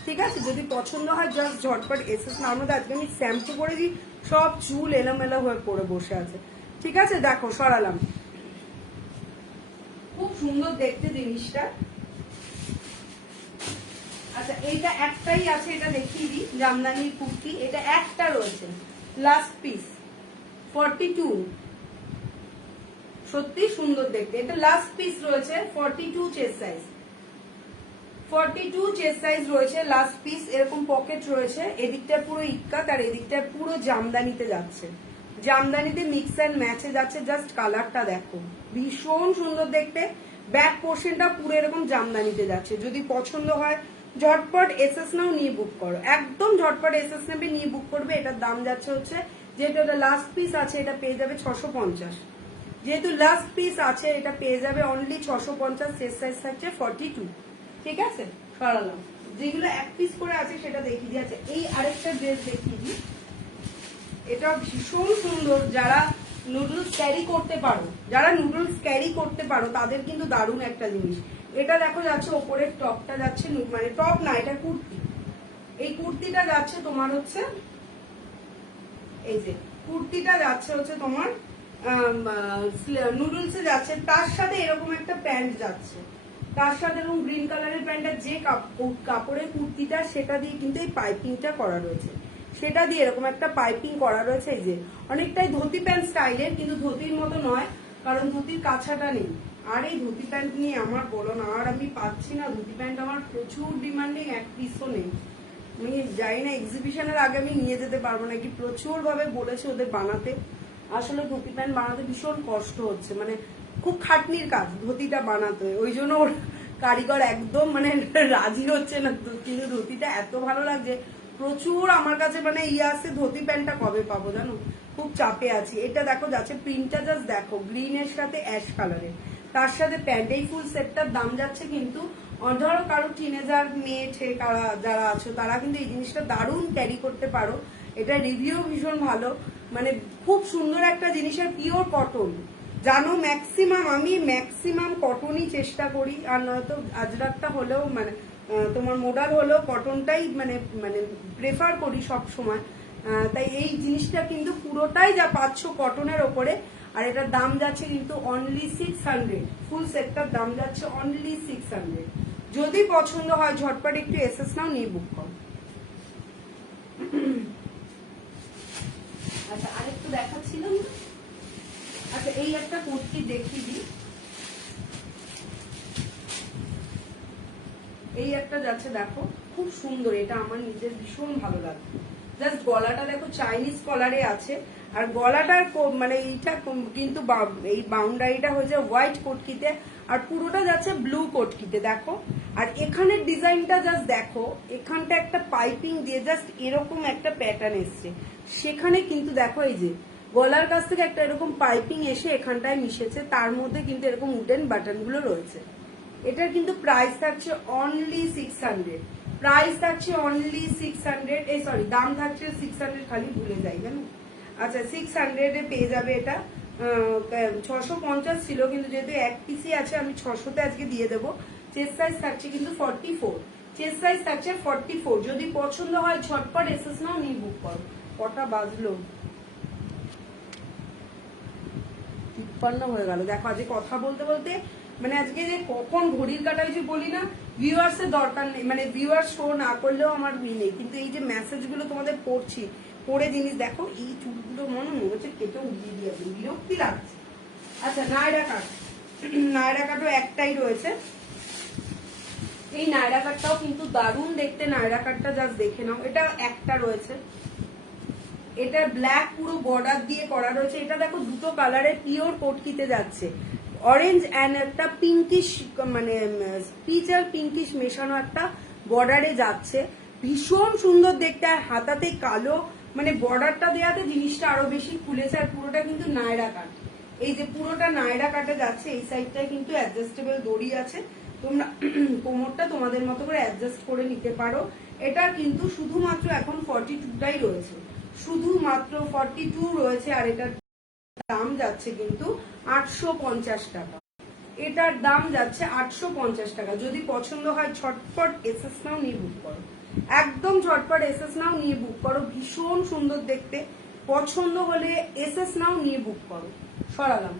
ঠিক আছে, যদি পছন্দ হয় জাস্ট ঝটপট এসএস নাও। আজকে আমি শ্যাম্পু করে দিই, সব চুল এলোমেলো হয়ে পড়ে বসে আছে। ঠিক আছে, দেখো সরালাম, খুব সুন্দর দেখতে জিনিসটা। আচ্ছা, এইটা একটাই আছে, এটা দেখিয়ে দিই, জামদানির কুর্তি, এটা একটা রয়েছে, লাস্ট পিস, 42। সত্যি সুন্দর দেখতে। এটা লাস্ট পিস রয়েছে 42 চেস্ট সাইজ, 42 চেস্ট সাইজ রয়েছে, লাস্ট পিস। এরকম পকেট রয়েছে, এদিকটা পুরো ইক্কাত আর এদিকটা পুরো জামদানিতে যাচ্ছে, জামদানিতে মিক্স অ্যান্ড ম্যাচে যাচ্ছে। জাস্ট কালারটা দেখো, ভীষণ সুন্দর দেখতে। ব্যাক পোর্শনটা পুরো এরকম জামদানিতে যাচ্ছে। যদি পছন্দ হয় ঝটপট এসএস নাও, নিয়ে বুক করো, একদম ঝটপট এসএস নেবে, নিয়ে বুক করবে। এটার দাম যাচ্ছে হচ্ছে, যেহেতু এটা লাস্ট পিস আছে, এটা পেয়ে যাবে 650। যেহেতু লাস্ট পিস আছে, এটা পেয়ে যাবে অনলি 650। চেস্ট সাইজ থাকছে 42। ঠিক আছে, সরালাম। যেগুলো এক পিস করে আছে সেটা দেখিয়ে দিয়ে আছে। এই আরেকটা ড্রেস দেখিয়ে দিই, এটা ভীষণ সুন্দর। যারা নুডলস ক্যারি করতে পারো, যারা নুডলস ক্যারি করতে পারো তাদের কিন্তু দারুণ একটা জিনিস। এটা দেখো যাচ্ছে ওপরের টপটা যাচ্ছে, মানে টপ না, এটা কুর্তি। এই কুর্তিটা যাচ্ছে তোমার হচ্ছে, এই যে কুর্তিটা যাচ্ছে হচ্ছে তোমার নুডলসে যাচ্ছে, তার সাথে এরকম একটা প্যান্ট যাচ্ছে, তার সাথে এরকম গ্রিন কালারের প্যান্টটা, যে কাপড়ের কুর্তিটা সেটা দিয়ে কিন্তু এই পাইপিংটা করা রয়েছে, সেটা দিয়ে এরকম একটা পাইপিং করা রয়েছে। এই যে অনেকটাই ধুতি প্যান্ট স্টাইলের, কিন্তু ধুতির মতো নয়, কারণ ধুতির কাছাটা নেই। আর এই ধুতি প্যান্ট নিয়ে আমার বলো না, আর আমি পাচ্ছি না। ধুতি প্যান্ট আমার প্রচুর ডিমান্ডিং, এক পিসও নেই। আমি যাই না, এক্সিবিশনের আগে আমি নিয়ে যেতে পারবো নাকি, প্রচুর ভাবে বলেছে ওদের বানাতে। আসলে ধুতি প্যান্ট বানাতে ভীষণ কষ্ট হচ্ছে, মানে খুব খাটনির কাজ ধুতিটা বানাতে, ওই জন্য ওর কারিগর একদম মানে রাজি হচ্ছে না। কিন্তু ধুতিটা এত ভালো লাগছে, প্রচুর আমার কাছে মানে আসছে, ধুতি প্যান্টটা কবে পাবো জানো, খুব চাপে আছি। এটা দেখো যাচ্ছে প্রিন্টটা, জাস্ট দেখো, গ্রিনের সাথে অ্যাশ কালারের, তার সাথে প্যান্ট। এই ফুল সেটটার দাম যাচ্ছে কিন্তু, ধরো কারো টিনেজার মেয়ে যারা আছো তারা কিন্তু এই জিনিসটা দারুণ ক্যারি করতে পারো। এটা রিভিউ ভীষণ ভালো, মানে খুব সুন্দর একটা জিনিসের, পিওর কটন। জানো আমি ম্যাক্সিমাম কটনই চেষ্টা করি, আর নয়তো আজরাকটা হলেও মানে তোমার মোডাল হলেও কটনটাই মানে মানে প্রেফার করি সব সময়। তাই এই জিনিসটা কিন্তু পুরোটাই যা পাচ্ছ কটনের ওপরে। আর এটার দাম যাচ্ছে কিন্তু অনলি 600, ফুল সেটটার দাম যাচ্ছে অনলি 600। যদি পছন্দ হয় ঝটপট একটু এসএস নাও, নিয়ে বুক করো। আচ্ছা, আরেকটু দেখাচ্ছিলাম। আচ্ছা, এই একটা কুর্তি দেখিয়ে দিই, এই একটা যাচ্ছে দেখো, খুব সুন্দর। এটা আমার নিজের ভীষণ ভালো লাগে। জাস্ট গলাটা দেখো চাইনিজ কলারে আছে, আর গলাটার মানে এইটা কিন্তু এই বাউন্ডারিটা হয়েছে হোয়াইট কোটকিতে, আর পুরোটা যাচ্ছে ব্লু কোটকিতে দেখো। আর এখানের ডিজাইনটা জাস্ট দেখো, এখানটা একটা পাইপিং দিয়ে জাস্ট এরকম একটা প্যাটার্ন এসছে, সেখানে কিন্তু দেখো এই যে গলার কাছ থেকে একটা এরকম পাইপিং এসে এখানটায় মিশেছে, তার মধ্যে কিন্তু এরকম উডেন বাটন গুলো রয়েছে। এটার কিন্তু প্রাইস থাকছে অনলি 600, প্রাইস থাকছে অনলি 600, এই সরি দাম থাকছে 600, খালি ভুলে যাই জানো। আচ্ছা, 600 এ পেয়ে যাবে এটা। 650 ছিল, কিন্তু যেহেতু এক পিসি আছে আমি 600-তে আজকে দিয়ে দেবো। চেস্ট সাইজ থাকছে কিন্তু 44, চেস্ট সাইজ থাকছে 44। যদি পছন্দ হয় ঝটপট এসএস নাও, নিয়ে বুক করো। কটা বাজলো, 53 হয়ে গেল। দেখো আজকে কথা বলতে বলতে মানে আজকে যে কখন ঘড়ির কাটা হয়েছে বলি না, ভিউয়ার্স এর দরকার নেই, মানে ভিউয়ার্স শো না করলেও আমার নেই, কিন্তু এই যে মেসেজ গুলো তোমাদের পড়ছি, পড়ে জিনিস দেখো, এই চুলগুলো মনে হচ্ছে কেটে উড়িয়ে দিয়ে বিরক্তি লাগছে। আচ্ছা, নায়রা কাট, নায়রা কাটও একটাই রয়েছে। এই নায়রা কাটটাও কিন্তু দারুণ দেখতে। নায়রা কাটটা জাস্ট দেখে নাও, এটা একটা রয়েছে, এটা ব্ল্যাক পুরো বর্ডার দিয়ে করা রয়েছে। এটা দেখো দুটো কালারের পিওর কোটকিতে যাচ্ছে, অরেঞ্জ অ্যান্ড একটা পিঙ্কিশ, মানে পিচ আর পিঙ্কিশ মেশানো একটা বর্ডারে যাচ্ছে, ভীষণ সুন্দর দেখতে। আর হাতাতে কালো মানে বর্ডারটা দেওয়াতে জিনিসটা আরো বেশি খুলেছে। আর পুরোটা কিন্তু নায়রা কাট, এই যে পুরোটা নায়রা কাটে যাচ্ছে। এই সাইডটায় কিন্তু অ্যাডজাস্টেবল দড়ি আছে, তোমরা কোমরটা তোমাদের মতো করে অ্যাডজাস্ট করে নিতে পারো। এটা কিন্তু শুধুমাত্র এখন 42টাই রয়েছে, শুধুমাত্র 42 রয়েছে। আর এটার দাম যাচ্ছে কিন্তু 850 টাকা, এটার দাম যাচ্ছে 850 টাকা। যদি পছন্দ হয় ঝটপট এসএস নাও, নিয়ে বুক করো, একদম ঝটপট এসএস নাও, নিয়ে বুক করো। ভীষণ সুন্দর দেখতে, পছন্দ হলে এসএস নাও, নিয়ে বুক করো। সরালাম।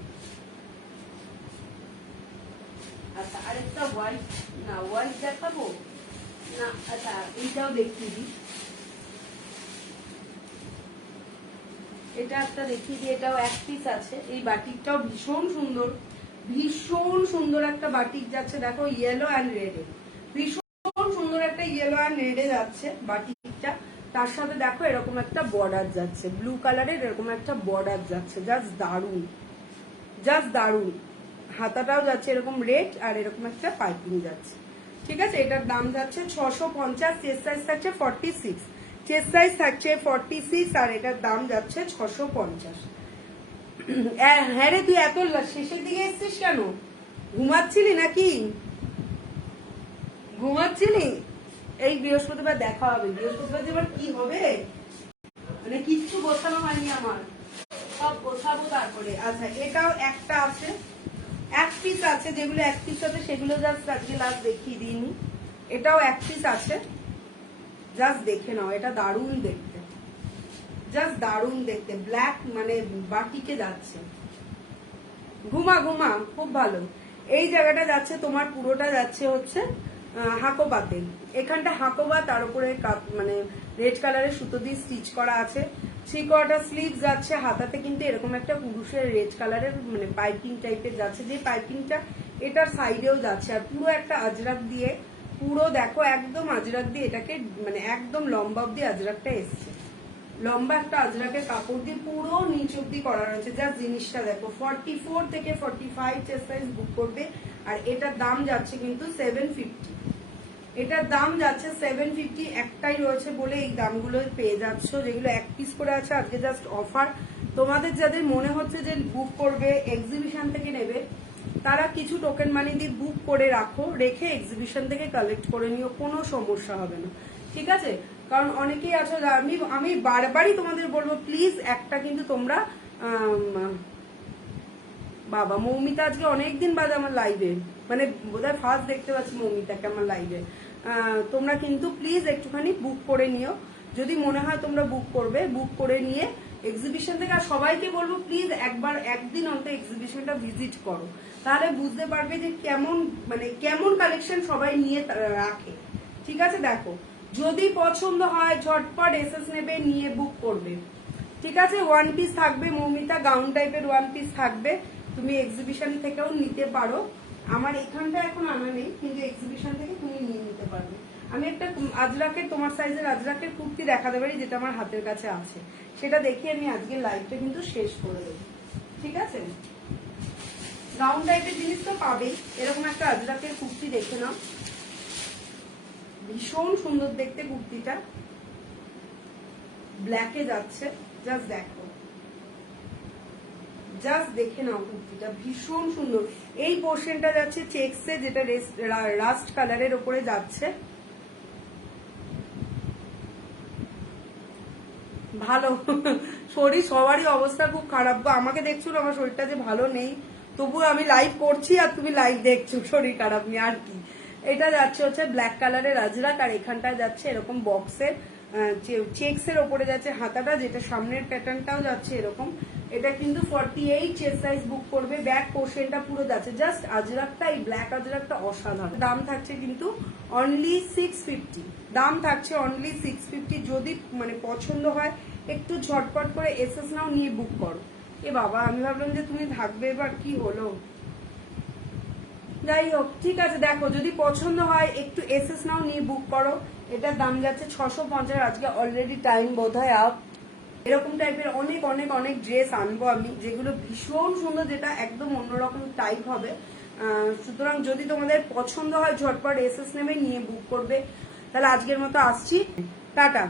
আচ্ছা, আরেকটা হোয়াইট, না হোয়াইট দেখাবো না, আচ্ছা এইটাও দেখিয়ে দিই। এটা একটা দেখিয়ে দিই, এটাও এক পিস আছে। এই বাটিকটাও ভীষণ সুন্দর, ভীষণ সুন্দর একটা বাটিক যাচ্ছে। দেখো ইয়েলো অ্যান্ড রেডে, ভীষণ সুন্দর একটা ইয়েলো অ্যান্ড রেডে যাচ্ছে বাটিকটা। তার সাথে দেখো এরকম একটা বর্ডার যাচ্ছে, ব্লু কালারের এরকম একটা বর্ডার যাচ্ছে। জাস্ট দারুণ, জাস্ট দারুণ। হাতাটাও যাচ্ছে এরকম রেড, আর এরকম একটা পাইপিং যাচ্ছে। ঠিক আছে, এটার দাম যাচ্ছে 650। চেস্ট সাইজ থাকছে 46, চেস্ট সাইজ থাকছে 46, আর এটার দাম যাচ্ছে 650। হ্যাঁ রে, তুই এত শেষের দিকে এসছিস কেন? ঘুমাচ্ছিলি নাকি? ঘুমাচ্ছিলি? এই বৃহস্পতিবার দেখা হবে। বৃহস্পতিবার যে এবার কি হবে, মানে কিচ্ছু গোছানো হয়নি আমার, সব গোছাবো তারপরে। আচ্ছা, এটাও একটা আছে, এক পিস আছে। যেগুলো এক পিস আছে সেগুলো জাস্ট আজকে লাস্ট দেখিয়ে দিইনি। এটাও এক পিস আছে, জাস্ট দেখে নাও। এটা দারুণ দেখতে, জাস্ট দারুণ দেখতে। ব্ল্যাক মানে বাটিকে যাচ্ছে, ঘুমা ঘুমা, খুব ভালো। এই জায়গাটা যাচ্ছে তোমার, পুরোটা যাচ্ছে হচ্ছে হাকোবাতে। এখানটা হাকোবা, তার উপরে মানে রেড কালারের সুতো দিয়ে স্টিচ করা আছে। 3/4 স্লিভ যাচ্ছে। হাতাতে কিন্তু এরকম একটা পুরুষের রেড কালারের মানে পাইপিং টাইপের যাচ্ছে, যে পাইপিংটা এটার সাইডেও যাচ্ছে। আর পুরো একটা আজরাক দিয়ে, পুরো দেখো একদম আজরাক দিয়ে এটাকে মানে একদম লম্বা অব্দি আজরাকটা এসছে। লম্বা একটা আজরাকের কাপড় দিয়ে পুরো নিচ অব্দি করা রয়েছে। জাস্ট জিনিসটা দেখো। 44 থেকে 45 চেস্ট সাইজ বুক করবে। আর এটার দাম যাচ্ছে কিন্তু 750। এটার দাম যাচ্ছে 750। একটাই রয়েছে বলে এই দামগুলো পেয়ে যাচ্ছ, যেগুলো এক পিস করে আছে। আজকে জাস্ট অফার। তোমাদের যাদের মনে হচ্ছে যে বুক করবে, এক্সিবিশন থেকে নেবে, তারা কিছু টোকেন মানি দিয়ে বুক করে রাখো, রেখে এক্সিবিশন থেকে কালেক্ট করে নিও, কোনো সমস্যা হবে না। ঠিক আছে, কারণ অনেকেই আছো, আমি বারবারই তোমাদের বলবো প্লিজ একটা কিন্তু তোমরা বাবা মৌমিতা আজকে অনেকদিন বাদে আমার লাইভে, মানে বোধহয় ফার্স্ট দেখতে পাচ্ছি মৌমিতাকে আমার লাইভে। তোমরা কিন্তু প্লিজ একটুখানি বুক করে নিও, যদি মনে হয় তোমরা বুক করবে, বুক করে নিয়ে এক্সিবিশন থেকে। আর সবাইকে বলবো প্লিজ একবার একদিন অন্তত এক্সিবিশনটা ভিজিট করো, তাহলে বুঝতে পারবে যে কেমন মানে কেমন কালেকশন সবাই নিয়ে রাখে। ঠিক আছে, দেখো যদি পছন্দ হয় ঝটপট এসএস নেবে, নিয়ে বুক করবে। ঠিক আছে, ওয়ান পিস থাকবে মৌমিতা, গাউন টাইপের ওয়ান পিস থাকবে, তুমি এক্সিবিশন থেকেও নিতে পারো। আমার এখানটা এখন আনা নেই, কিন্তু এক্সিবিশন থেকে তুমি নিয়ে নিতে পারবে। আমি একটা আজরাকের, তোমার সাইজের আজরাকের কুর্তি দেখাতে পারি, যেটা আমার হাতের কাছে আছে, সেটা দেখে আমি আজকের লাইভটা কিন্তু শেষ করে দেবো। ঠিক আছে, গাউন টাইপের জিনিস তো পাবেই। এরকম একটা আজরাকের কুর্তি দেখে নাও, ভীষণ সুন্দর দেখতে কুর্তিটা, ব্ল্যাকে যাচ্ছে। জাস্ট দেখো, জাস্ট দেখে নাও কুর্তিটা, ভীষণ সুন্দর। এই পোর্শনটা যাচ্ছে চেকসে, যেটা রাস্ট কালারের উপরে যাচ্ছে। ভালো শরীর সবারই অবস্থা খুব খারাপ গো। আমাকে দেখছো না, আমার শরীরটা যে ভালো নেই, তবুও আমি লাইভ করছি আর তুমি লাইভ দেখছো, শরীর খারাপ নিয়ে আর কি। এটা যাচ্ছে হচ্ছে ব্ল্যাক কালারের আজরাক, আর এখানটায় যাচ্ছে এরকম বক্সের চেকসের ওপরে যাচ্ছে হাতাটা, যেটা সামনের প্যাটার্নটাও যাচ্ছে এরকম। এটা কিন্তু 48 চেস্ট সাইজ বুক করবে। ব্যাক পোর্শনটা পুরো যাচ্ছে জাস্ট আজরাকটা, এই ব্ল্যাক আজরাকটা অসাধারণ। দাম থাকছে কিন্তু অনলি 650, দাম থাকছে অনলি 650। যদি মানে পছন্দ হয় একটু ঝটপট করে এসএস নাও, নিয়ে বুক করো। এ বাবা, আমি ভাবলাম যে তুমি থাকবে, এবার কি হলো। যাই হোক, ঠিক আছে, দেখো যদি পছন্দ হয় একটু এসএস নাও, নিয়ে বুক করো। এটার দাম যাচ্ছে 650। আজকে অলরেডি টাইম বোধহয় আপ। এরকম টাইপের অনেক অনেক অনেক ড্রেস আনবো আমি, যেগুলো ভীষণ সুন্দর, যেটা একদম অন্যরকম টাইপ হবে। সুতরাং যদি তোমাদের পছন্দ হয় ঝটপট এসএস নেবে, নিয়ে বুক করবে। তাহলে আজকের মতো আসছি, টাটা।